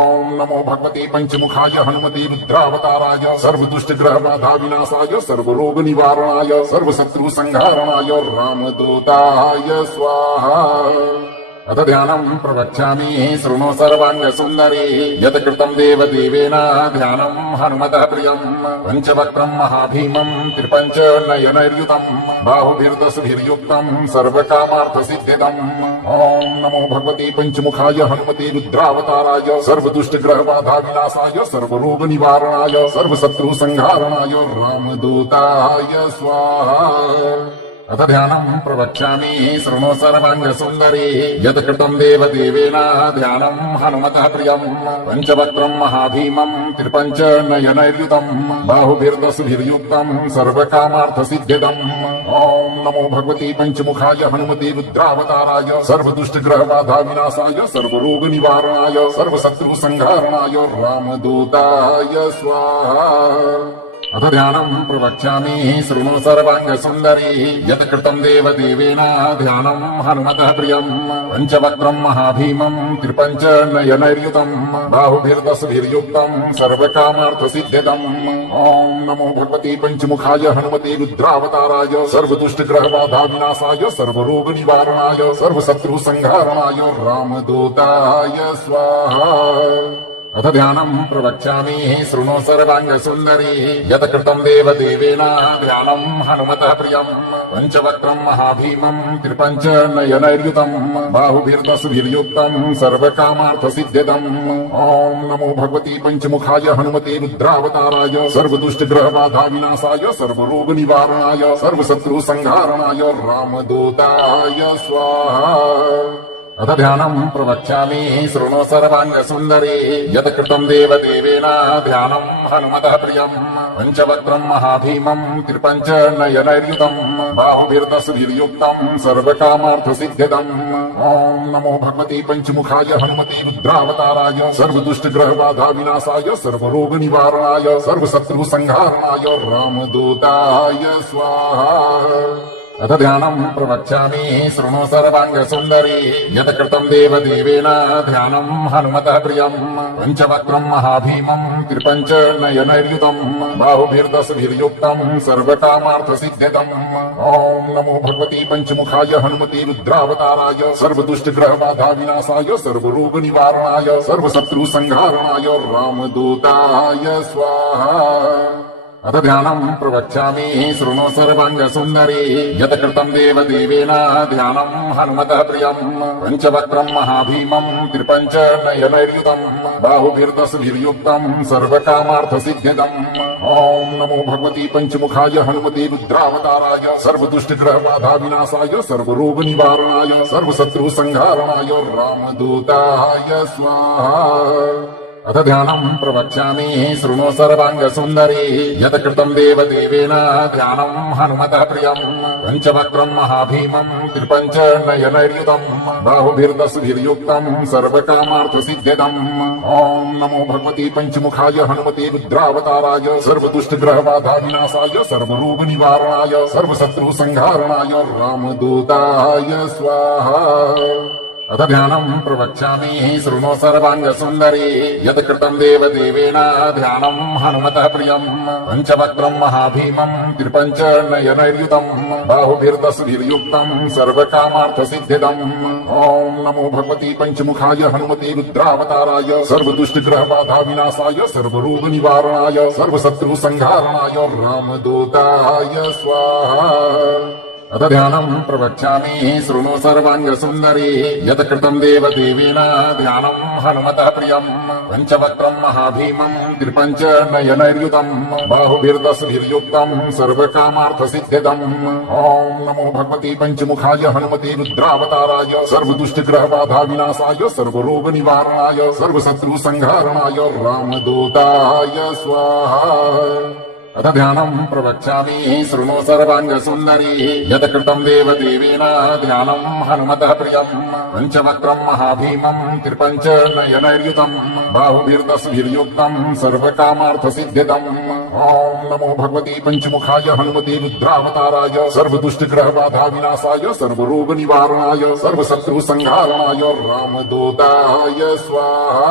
ॐ नमो भगवते पञ्चमुखाय हनुमते रुद्रावताराय सर्वदुष्टग्रहबाधा विनाशाय सर्वरोगनिवारणाय सर्वशत्रुसंहारणाय रामदूताय स्वाहा अथ ध्यानम् प्रवक्ष्यामि शृणु सर्वाङ्ग सुन्दरी यत् कृतम् देवदेवेन ध्यानम् हनुमतः प्रियम् पञ्चवक्त्रम् महाभीमम् त्रिपञ्च नयनैर्युतम् बाहुभिर्दशभिर्युक्तम् सर्वकामार्थसिद्ध्यदम् ॐ नमो भगवते पञ्चमुखाय हनुमते रुद्रावताराय सर्वदुष्टग्रहबाधा विनाशाय सर्वरोगनिवारणाय सर्वशत्रुसंहारणाय रामदूताय स्वाहा अथ ध्यानम् प्रवक्ष्यामि शृणु सर्वाङ्ग सुन्दरी यत् कृतम् देवदेवेन ध्यानम् हनुमतः प्रियम् पञ्चवक्त्रम् महाभीमम् त्रिपञ्च नयनैर्युतम् बाहुभिर्दशभिर्युक्तम् सर्वकामार्थसिद्धिदम् ॐ नमो भगवती पञ्चमुखाय हनुमते रुद्रावताराय सर्वदुष्टग्रहबाधा विनाशाय सर्वरोगनिवारणाय सर्वशत्रुसंहारणाय रामदूताय स्वाहा अथ ध्यानम् प्रवक्ष्यामि शृणु सर्वाङ्ग सुन्दरी यत् कृतम् देवदेवेन ध्यानम् हनुमतः प्रियम् पञ्चवक्त्रम् महाभीमम् त्रिपञ्च नयनैर्युतम् बाहुभिर्दशभिर्युक्तम् सर्वकामार्थसिद्धिदम् ॐ नमो भगवते पञ्चमुखाय हनुमते रुद्रावताराय सर्वदुष्टग्रहबाधा विनाशाय सर्वरोगनिवारणाय सर्वशत्रुसंहारणाय रामदूताय स्वाहा अथ ध्यानम् प्रवक्ष्यामि शृणु सर्वाङ्ग सुन्दरी यत् कृतम् देवदेवेन ध्यानम् हनुमतः प्रियम् पञ्चवक्त्रम् महाभीमम् त्रिपञ्च नयनैर्युतम् बाहुभिर्दशभिर्युक्तम् सर्वकामार्थसिद्धिदम् ॐ नमो भगवते पञ्चमुखाय हनुमते रुद्रावताराय सर्वदुष्टग्रहबाधा विनाशाय सर्वरोगनिवारणाय सर्वशत्रुसंहारणाय रामदूताय स्वाहा अथ ध्यानम् प्रवक्ष्यामि शृणु सर्वाङ्ग सुन्दरी यत् कृतम् देवदेवेन ध्यानम् हनुमतः प्रियम् पञ्चवक्त्रम् महाभीमम् त्रिपञ्च नयनैर्युतम् बाहुभिर्दशभिर्युक्तम् सर्वकामार्थसिद्धिदम् ॐ नमो भगवते पञ्चमुखाय हनुमते रुद्रावताराय सर्वदुष्टग्रहबाधा विनाशाय सर्वरोगनिवारणाय सर्वशत्रुसंहारणाय रामदूताय स्वाहा अथ ध्यानम् प्रवक्ष्यामि शृणु सर्वाङ्ग सुन्दरी यत् कृतम् देवदेवेन ध्यानम् हनुमतः प्रियम् पञ्चवक्त्रम् महाभीमम् त्रिपञ्च नयनैर्युतम् बाहुभिर्दशभिर्युक्तम् सर्वकामार्थसिद्धिदम् ॐ नमो भगवते पञ्चमुखाय हनुमते रुद्रावताराय सर्वदुष्टग्रहबाधा विनाशाय सर्वरोगनिवारणाय सर्वशत्रुसंहारणाय रामदूताय स्वाहा अथ ध्यानम् प्रवक्ष्यामि शृणु सर्वाङ्ग सुन्दरी यत् कृतम् देवदेवेन ध्यानम् हनुमतः प्रियम् पञ्चवक्त्रम् महाभीमम् त्रिपञ्च नयनैर्युतम् बाहुभिर्दशभिर्युक्तम् सर्वकामार्थसिद्धिदम् ॐ नमो भगवते पञ्चमुखाय हनुमते रुद्रावताराय सर्वदुष्टग्रहबाधा विनाशाय सर्वरोगनिवारणाय सर्वशत्रुसंहारणाय रामदूताय स्वाहा अथ ध्यानम् प्रवक्ष्यामि शृणु सर्वाङ्ग सुन्दरी यत् कृतम् देवदेवेन ध्यानम् हनुमतः प्रियम् पञ्चवक्त्रम् महाभीमम् त्रिपञ्च नयनैर्युतम् बाहुभिर्दशभिर्युक्तम् सर्वकामार्थसिद्धिदम् ॐ नमो भगवते पञ्चमुखाय हनुमते रुद्रावताराय सर्वदुष्टग्रहबाधा विनाशाय सर्वरोगनिवारणाय सर्वशत्रुसंहारणाय रामदूताय स्वाहा अथ ध्यानम् प्रवक्ष्यामि शृणु सर्वाङ्ग सुन्दरी यत् कृतम् देवदेवेन ध्यानम् हनुमतः प्रियम् पञ्चवक्त्रम् महाभीमम् त्रिपञ्च नयनैर्युतम् बाहुभिर्दशभिर्युक्तम् सर्वकामार्थसिद्धिदम् ॐ नमो भगवते पञ्चमुखाय हनुमते रुद्रावताराय सर्वदुष्टग्रहबाधा विनाशाय सर्वरोगनिवारणाय सर्वशत्रुसंहारणाय रामदूताय स्वाहा अथ ध्यानम् प्रवक्ष्यामि शृणु सर्वाङ्ग सुन्दरी यत् कृतम् देवदेवेन ध्यानम् हनुमतः प्रियम् पञ्चवक्त्रम् महाभीमम् त्रिपञ्च नयनैर्युतम् बाहुभिर्दशभिर्युक्तम् सर्वकामार्थसिद्धिदम् ॐ नमो भगवते पञ्चमुखाय हनुमते रुद्रावताराय सर्वदुष्टग्रहबाधा विनाशाय सर्वरोगनिवारणाय सर्वशत्रुसंहारणाय रामदूताय स्वाहा अथ ध्यानम् प्रवक्ष्यामि शृणु सर्वाङ्ग सुन्दरी यत् कृतम् देवदेवेन ध्यानम् हनुमतः प्रियम् पञ्चवक्त्रम् महाभीमम् त्रिपञ्च नयनैर्युतम् बाहुभिर्दशभिर्युक्तम् सर्वकामार्थसिद्धिदम् ॐ नमो भगवते पञ्चमुखाय हनुमते रुद्रावताराय सर्वदुष्टग्रहबाधा विनाशाय सर्वरोगनिवारणाय सर्वशत्रुसंहारणाय रामदूताय स्वाहा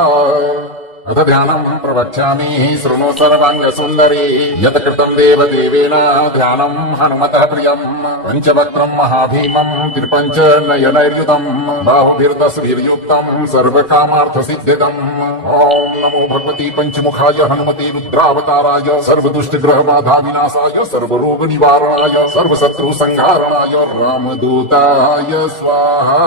अथ ध्यानम् प्रवक्ष्यामि शृणु सर्वाङ्ग सुन्दरी यत् कृतम् देवदेवेन ध्यानम् हनुमतः प्रियम् पञ्चवक्त्रम् महाभीमम् त्रिपञ्च नयनैर्युतम् बाहुभिर्दशभिर्युक्तम् सर्वकामार्थसिद्धिदम् ॐ नमो भगवते पञ्चमुखाय हनुमते रुद्रावताराय सर्वदुष्टग्रहबाधा विनाशाय सर्वरोगनिवारणाय सर्वशत्रुसंहारणाय रामदूताय स्वाहा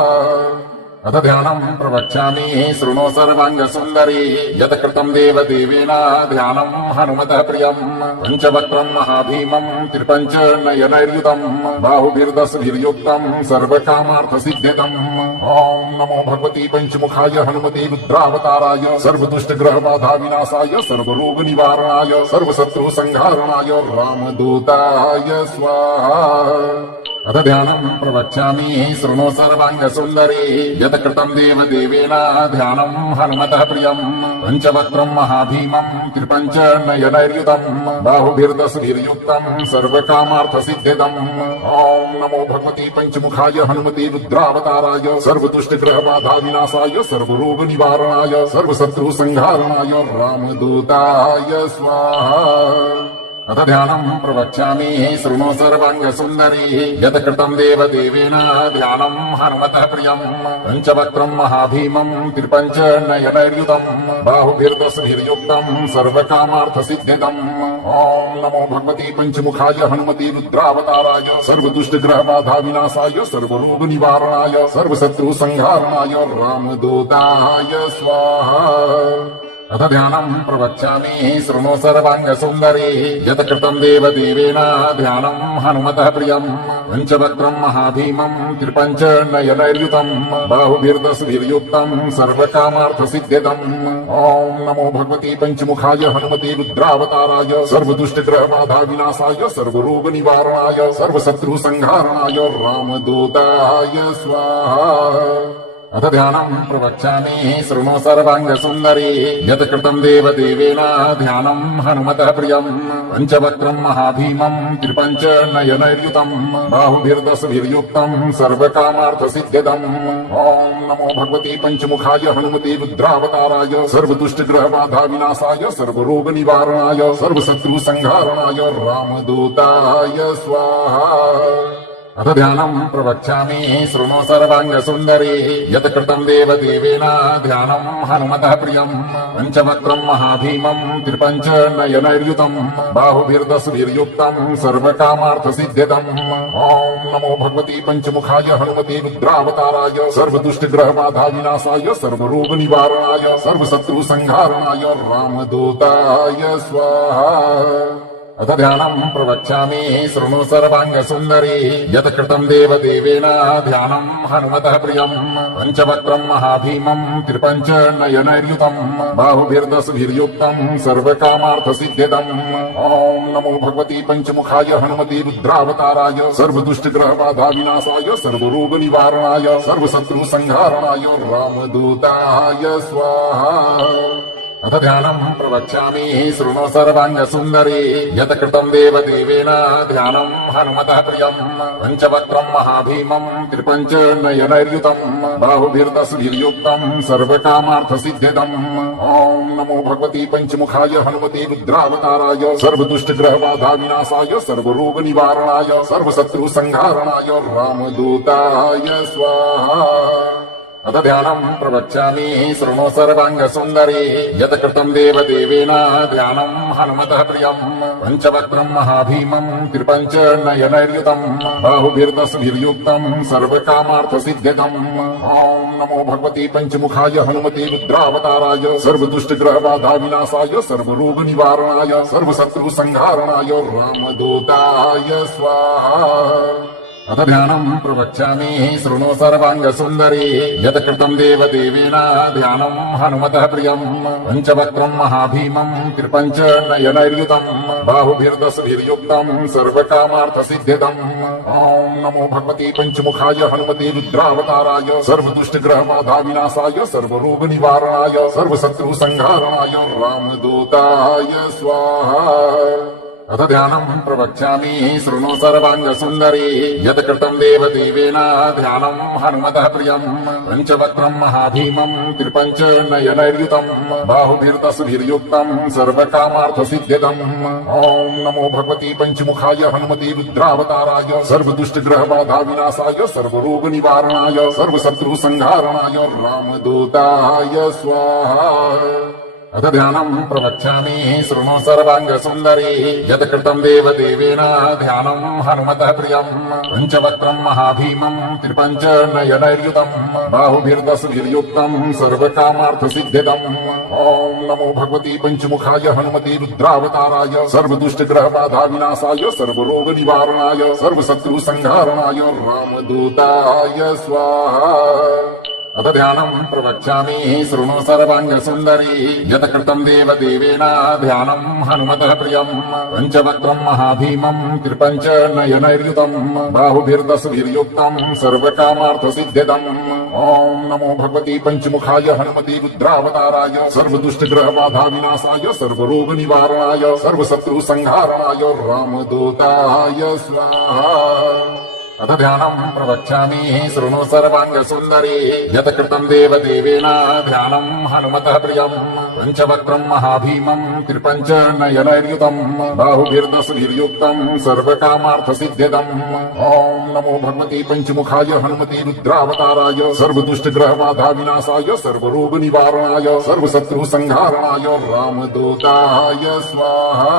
अथ ध्यानम् प्रवक्ष्यामि शृणु सर्वाङ्ग सुन्दरी यत् कृतम् देवदेवेन ध्यानम् हनुमतः प्रियम् पञ्चवक्त्रम् महाभीमम् त्रिपञ्च नयनैर्युतम् बाहुभिर्दशभिर्युक्तम् सर्वकामार्थसिद्धिदम् ॐ नमो भगवती पञ्चमुखाय हनुमते रुद्रावताराय सर्वदुष्टग्रहबाधा विनाशाय सर्वरोगनिवारणाय सर्वशत्रुसंहारणाय रामदूताय स्वाहा अथ ध्यानम् प्रवक्ष्यामि शृणु सर्वाङ्ग सुन्दरी यत् कृतम् देवदेवेन ध्यानम् हनुमतः प्रियम् पञ्चवक्त्रम् महाभीमम् त्रिपञ्च नयनैर्युतम् बाहुभिर्दशभिर्युक्तम् सर्वकामार्थसिद्धिदम् ॐ नमो भगवती पञ्चमुखाय हनुमते रुद्रावताराय सर्वदुष्टग्रहबाधा विनाशाय सर्वरोगनिवारणाय सर्वशत्रुसंहारणाय रामदूताय स्वाहा अथ ध्यानम् प्रवक्ष्यामि शृणु सर्वाङ्ग सुन्दरी यत् कृतम् देवदेवेन ध्यानम् हनुमतः प्रियम् पञ्चवक्त्रम् महाभीमम् त्रिपञ्च नयनैर्युतम् बाहुभिर्दशभिर्युक्तम् सर्वकामार्थसिद्धिदम् ॐ नमो भगवती पञ्चमुखाय हनुमते रुद्रावताराय सर्वदुष्टग्रहबाधा विनाशाय सर्वरोगनिवारणाय सर्वशत्रुसंहारणाय रामदूताय स्वाहा अथ ध्यानम् प्रवक्ष्यामि शृणु सर्वाङ्ग सुन्दरी यत् कृतम् देवदेवेन ध्यानम् हनुमतः प्रियम् पञ्चवक्त्रम् महाभीमम् त्रिपञ्च नयनैर्युतम् बाहुभिर्दशभिर्युक्तम् सर्वकामार्थसिद्धिदम् ॐ नमो भगवती पञ्चमुखाय हनुमते रुद्रावताराय सर्वदुष्टग्रहबाधा विनाशाय सर्वरोगनिवारणाय सर्वशत्रुसंहारणाय रामदूताय स्वाहा अथ ध्यानम् प्रवक्ष्यामि शृणु सर्वाङ्ग सुन्दरी यत् कृतम् देवदेवेन ध्यानम् हनुमतः प्रियम् पञ्चवक्त्रम् महाभीमम् त्रिपञ्च नयनैर्युतम् बाहुभिर्दशभिर्युक्तम् सर्वकामार्थसिद्धिदम् ॐ नमो भगवती पञ्चमुखाय हनुमते रुद्रावताराय सर्वदुष्टग्रहबाधा विनाशाय सर्वरोगनिवारणाय सर्वशत्रुसंहारणाय रामदूताय स्वाहा अथ ध्यानम् प्रवक्ष्यामि शृणु सर्वाङ्ग सुन्दरी यत् कृतम् देवदेवेन ध्यानम् हनुमतः प्रियम् पञ्चवक्त्रम् महाभीमम् त्रिपञ्च नयनैर्युतम् बाहुभिर्दशभिर्युक्तम् सर्वकामार्थसिद्धिदम् ॐ नमो भगवती पञ्चमुखाय हनुमते रुद्रावताराय सर्वदुष्टग्रहबाधा विनाशाय सर्वरोगनिवारणाय सर्वशत्रुसंहारणाय रामदूताय स्वाहा अथ ध्यानम् प्रवक्ष्यामि शृणु सर्वाङ्ग सुन्दरी यत् कृतम् देवदेवेन ध्यानम् हनुमतः प्रियम् पञ्चवक्त्रम् महाभीमम् त्रिपञ्च नयनैर्युतम् बाहुभिर्दशभिर्युक्तम् सर्वकामार्थसिद्धिदम् ॐ नमो भगवती पञ्चमुखाय हनुमते रुद्रावताराय सर्वदुष्टग्रहबाधा विनाशाय सर्वरोगनिवारणाय सर्वशत्रुसंहारणाय रामदूताय स्वाहा अथ ध्यानम् प्रवक्ष्यामि शृणु सर्वाङ्ग सुन्दरी यत् कृतम् देवदेवेन ध्यानम् हनुमतः प्रियम् पञ्चवक्त्रम् महाभीमम् त्रिपञ्च नयनैर्युतम् बाहुभिर्दशभिर्युक्तम् सर्वकामार्थसिद्धिदम् ॐ नमो भगवती पञ्चमुखाय हनुमते रुद्रावताराय सर्वदुष्टग्रहबाधा विनाशाय सर्वरोगनिवारणाय सर्वशत्रुसंहारणाय रामदूताय स्वाहा अथ ध्यानम् प्रवक्ष्यामि शृणु सर्वाङ्ग सुन्दरी यत् कृतम् देवदेवेन ध्यानम् हनुमतः प्रियम् पञ्चवक्त्रम् महाभीमम् त्रिपञ्च नयनैर्युतम् बाहुभिर्दशभिर्युक्तम् सर्वकामार्थसिद्धिदम् ॐ नमो भगवती पञ्चमुखाय हनुमते रुद्रावताराय सर्वदुष्टग्रहबाधा विनाशाय सर्वरोगनिवारणाय सर्वशत्रुसंहारणाय रामदूताय स्वाहा अथ ध्यानम् प्रवक्ष्यामि शृणु सर्वाङ्ग सुन्दरी यत् कृतम् देवदेवेन ध्यानम् हनुमतः प्रियम् पञ्चवक्त्रम् महाभीमम् त्रिपञ्च नयनैर्युतम् बाहुभिर्दशभिर्युक्तम् सर्वकामार्थसिद्धिदम् ॐ नमो भगवती पञ्चमुखाय हनुमते रुद्रावताराय सर्वदुष्टग्रहबाधा विनाशाय सर्वरोगनिवारणाय सर्वशत्रुसंहारणाय रामदूताय स्वाहा अथ ध्यानम् प्रवक्ष्यामि शृणु सर्वाङ्ग सुन्दरी यत् कृतम् देवदेवेन ध्यानम् हनुमतः प्रियम् पञ्चवक्त्रम् महाभीमम् त्रिपञ्च नयनैर्युतम् बाहुभिर्दशभिर्युक्तम् सर्वकामार्थसिद्धिदम् ॐ नमो भगवती पञ्चमुखाय हनुमते रुद्रावताराय सर्वदुष्टग्रहबाधा विनाशाय सर्वरोगनिवारणाय सर्वशत्रुसंहारणाय रामदूताय स्वाहा अथ ध्यानम् प्रवक्ष्यामि शृणु सर्वाङ्ग सुन्दरी यत् कृतम् देवदेवेन ध्यानम् हनुमतः प्रियम् पञ्चवक्त्रम् महाभीमम् त्रिपञ्च नयनैर्युतम् बाहुभिर्दशभिर्युक्तम् सर्वकामार्थसिद्धिदम् ॐ नमो भगवती पञ्चमुखाय हनुमति रुद्रावताराय सर्वदुष्टग्रहबाधा विनाशाय सर्वरोगनिवारणाय सर्वशत्रुसंहारणाय रामदूताय स्वाहा अथ ध्यानम् प्रवक्ष्यामि शृणु सर्वाङ्ग सुन्दरी यत् कृतम् देवदेवेन ध्यानम् हनुमतः प्रियम् पञ्चवक्त्रम् महाभीमम् त्रिपञ्च नयनैर्युतम् बाहुभिर्दशभिर्युक्तम् सर्वकामार्थसिद्धिदम् ॐ नमो भगवती पञ्चमुखाय हनुमति रुद्रावताराय सर्वदुष्टग्रहबाधा विनाशाय सर्वरोगनिवारणाय सर्वशत्रुसंहारणाय रामदूताय स्वाहा अथ ध्यानम् प्रवक्ष्यामि शृणु सर्वाङ्ग सुन्दरी यत् कृतम् देवदेवेन ध्यानम् हनुमतः प्रियम् पञ्चवक्त्रम् महाभीमम् त्रिपञ्च नयनैर्युतम् बाहुभिर्दशभिर्युक्तम् सर्वकामार्थसिद्धिदम् ॐ नमो भगवती पञ्चमुखाय हनुमति रुद्रावताराय सर्वदुष्टग्रहबाधा विनाशाय सर्वरोगनिवारणाय सर्वशत्रुसंहारणाय रामदूताय स्वाहा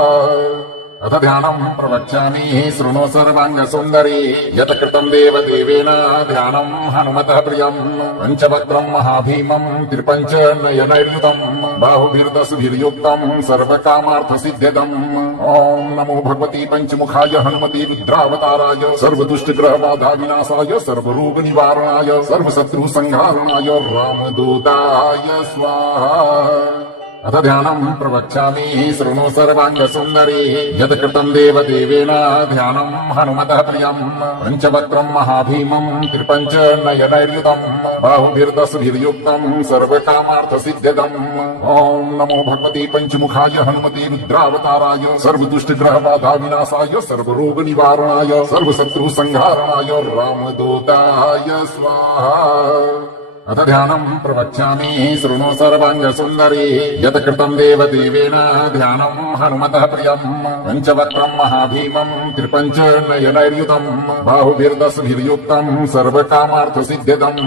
अथ ध्यानम् प्रवक्ष्यामि शृणु सर्वाङ्ग सुन्दरी यत् कृतम् देवदेवेन ध्यानम् हनुमतः प्रियम् पञ्चवक्त्रम् महाभीमम् त्रिपञ्च नयनैर्युतम् बाहुभिर्दशभिर्युक्तम् सर्वकामार्थसिद्धिदम् ॐ नमो भगवती पञ्चमुखाय हनुमति रुद्रावताराय सर्वदुष्टग्रहबाधा विनाशाय सर्वरोगनिवारणाय सर्वशत्रुसंहारणाय रामदूताय स्वाहा अथ ध्यानम् प्रवक्ष्यामि शृणु सर्वाङ्ग सुन्दरी यत् कृतम् देवदेवेन ध्यानम् हनुमतः प्रियम् पञ्चवक्त्रम् महाभीमम् त्रिपञ्च नयनैर्युतम् बाहुभिर्दशभिर्युक्तम् सर्वकामार्थसिद्धिदम् ॐ नमो भगवती पञ्चमुखाय हनुमति रुद्रावताराय सर्वदुष्टग्रहबाधा विनाशाय सर्वरोगनिवारणाय सर्वशत्रुसंहारणाय रामदूताय स्वाहा अथ ध्यानम् प्रवक्ष्यामि शृणु सर्वाङ्ग सुन्दरी यत् कृतम् देवदेवेन ध्यानम् हनुमतः प्रियम् पञ्चवक्त्रम् महाभीमम् त्रिपञ्च नयनैर्युतम् बाहुभिर्दशभिर्युक्तम् सर्वकामार्थसिद्धिदम्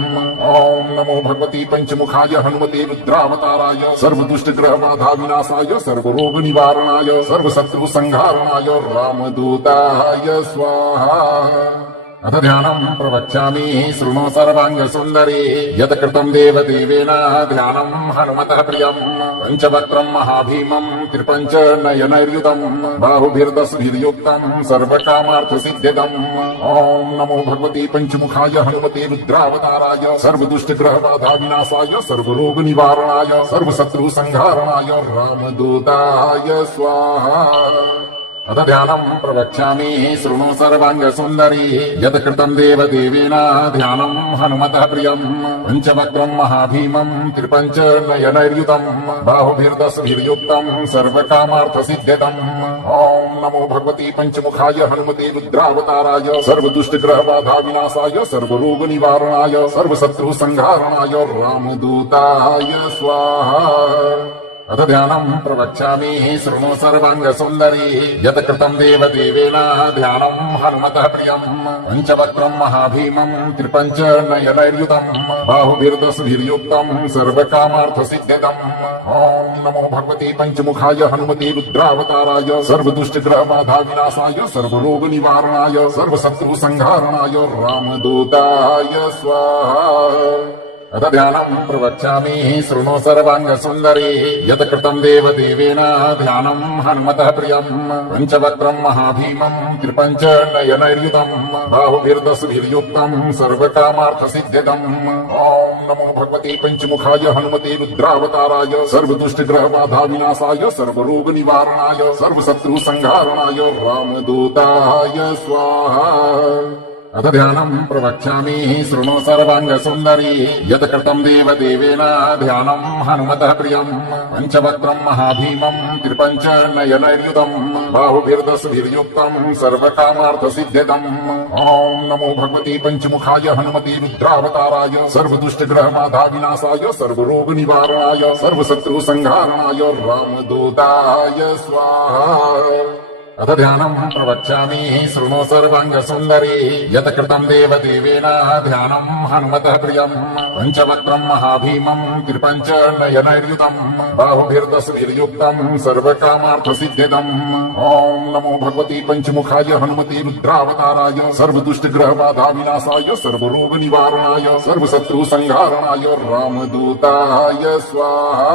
ॐ नमो भगवती पञ्चमुखाय हनुमति रुद्रावताराय सर्वदुष्टग्रहबाधा विनाशाय सर्वरोगनिवारणाय सर्वशत्रुसंहारणाय रामदूताय स्वाहा अथ ध्यानम् प्रवक्ष्यामि शृणु सर्वाङ्ग सुन्दरी यत् कृतम् देवदेवेन ध्यानम् हनुमतः प्रियम् पञ्चवक्त्रम् महाभीमम् त्रिपञ्च नयनैर्युतम् बाहुभिर्दशभिर्युक्तम् सर्वकामार्थसिद्धिदम् ॐ नमो भगवती पञ्चमुखाय हनुमति रुद्रावताराय सर्वदुष्टग्रहबाधा विनाशाय सर्वरोगनिवारणाय सर्वशत्रुसंहारणाय रामदूताय स्वाहा अथ ध्यानम् प्रवक्ष्यामि शृणु सर्वाङ्ग सुन्दरी यत् कृतम् देवदेवेन ध्यानम् हनुमतः प्रियम् पञ्चवक्त्रम् महाभीमम् त्रिपञ्च नयनैर्युतम् बाहुभिर्दशभिर्युक्तम् सर्वकामार्थसिद्धिदम् ॐ नमो भगवती पञ्चमुखाय हनुमति रुद्रावताराय सर्वदुष्टग्रहबाधा विनाशाय सर्वरोगनिवारणाय सर्वशत्रुसंहारणाय रामदूताय स्वाहा अथ ध्यानम् प्रवक्ष्यामि शृणु सर्वाङ्ग सुन्दरी यत् कृतम् देवदेवेन ध्यानम् हनुमतः प्रियम् पञ्चवक्त्रम् महाभीमम् त्रिपञ्च नयनैर्युतम् बाहुभिर्दशभिर्युक्तम् सर्वकामार्थसिद्धिदम् ॐ नमो भगवती पञ्चमुखाय हनुमति रुद्रावताराय सर्वदुष्टग्रहबाधा विनाशाय सर्वरोगनिवारणाय सर्वशत्रुसंहारणाय रामदूताय स्वाहा अथ ध्यानम् प्रवक्ष्यामि शृणु सर्वाङ्ग सुन्दरी यत् कृतम् देवदेवेन ध्यानम् हनुमतः प्रियम् पञ्चवक्त्रम् महाभीमम् त्रिपञ्च नयनैर्युतम् बाहुभिर्दशभिर्युक्तम् सर्वकामार्थसिद्धिदम् ॐ नमो भगवती पञ्चमुखाय हनुमति रुद्रावताराय सर्वदुष्टग्रहबाधा विनाशाय सर्वरोगनिवारणाय सर्वशत्रुसंहारणाय रामदूताय स्वाहा अथ ध्यानम् प्रवक्ष्यामि शृणु सर्वाङ्ग सुन्दरी यत् कृतम् देवदेवेन ध्यानम् हनुमतः प्रियम् पञ्चवक्त्रम् महाभीमम् त्रिपञ्च नयनैर्युतम् बाहुभिर्दशभिर्युक्तम् सर्वकामार्थसिद्धिदम् ॐ नमो भगवती पञ्चमुखाय हनुमति रुद्रावताराय सर्वदुष्टग्रहबाधा विनाशाय सर्वरोगनिवारणाय सर्वशत्रुसंहारणाय रामदूताय स्वाहा अथ ध्यानम् प्रवक्ष्यामि शृणु सर्वाङ्ग सुन्दरी यत् कृतम् देवदेवेन ध्यानम् हनुमतः प्रियम् पञ्चवक्त्रम् महाभीमम् त्रिपञ्च नयनैर्युतम् बाहुभिर्दशभिर्युक्तम् सर्वकामार्थसिद्धिदम् ॐ नमो भगवती पञ्चमुखाय हनुमते रुद्रावताराय सर्वदुष्टग्रहबाधा विनाशाय सर्वरोगनिवारणाय सर्वशत्रुसंहारणाय रामदूताय स्वाहा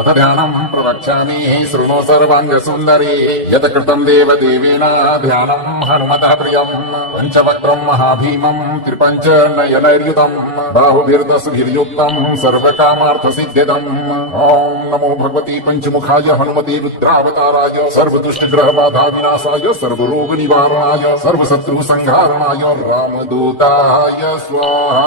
अथ ध्यानम् प्रवक्ष्यामि शृणु सर्वाङ्ग सुन्दरी यत् कृतम् देवदेवेन ध्यानम् हनुमतः प्रियम् पञ्चवक्त्रम् महाभीमम् त्रिपञ्च नयनैर्युतम् बाहुभिर्दशभिर्युक्तम् सर्वकामार्थसिद्धिदम् ॐ नमो भगवती पञ्चमुखाय हनुमते रुद्रावताराय सर्वदुष्टग्रहबाधा विनाशाय सर्वरोगनिवारणाय सर्वशत्रुसंहारणाय रामदूताय स्वाहा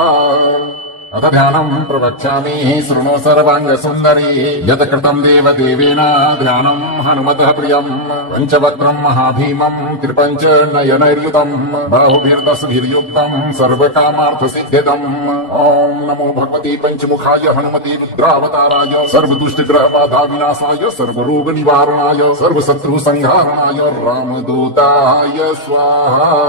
अथ ध्यानम् प्रवक्ष्यामि शृणु सर्वाङ्ग सुन्दरी यत् कृतम् देवदेवेन ध्यानम् हनुमतः प्रियम् पञ्चवक्त्रम् महाभीमम् त्रिपञ्च नयनैर्युतम् बाहुभिर्दशभिर्युक्तम् सर्वकामार्थसिद्धिदम् ॐ नमो भगवते पञ्चमुखाय हनुमते रुद्रावताराय सर्वदुष्टग्रहबाधा विनाशाय सर्वरोगनिवारणाय सर्वशत्रुसंहारणाय रामदूताय स्वाहा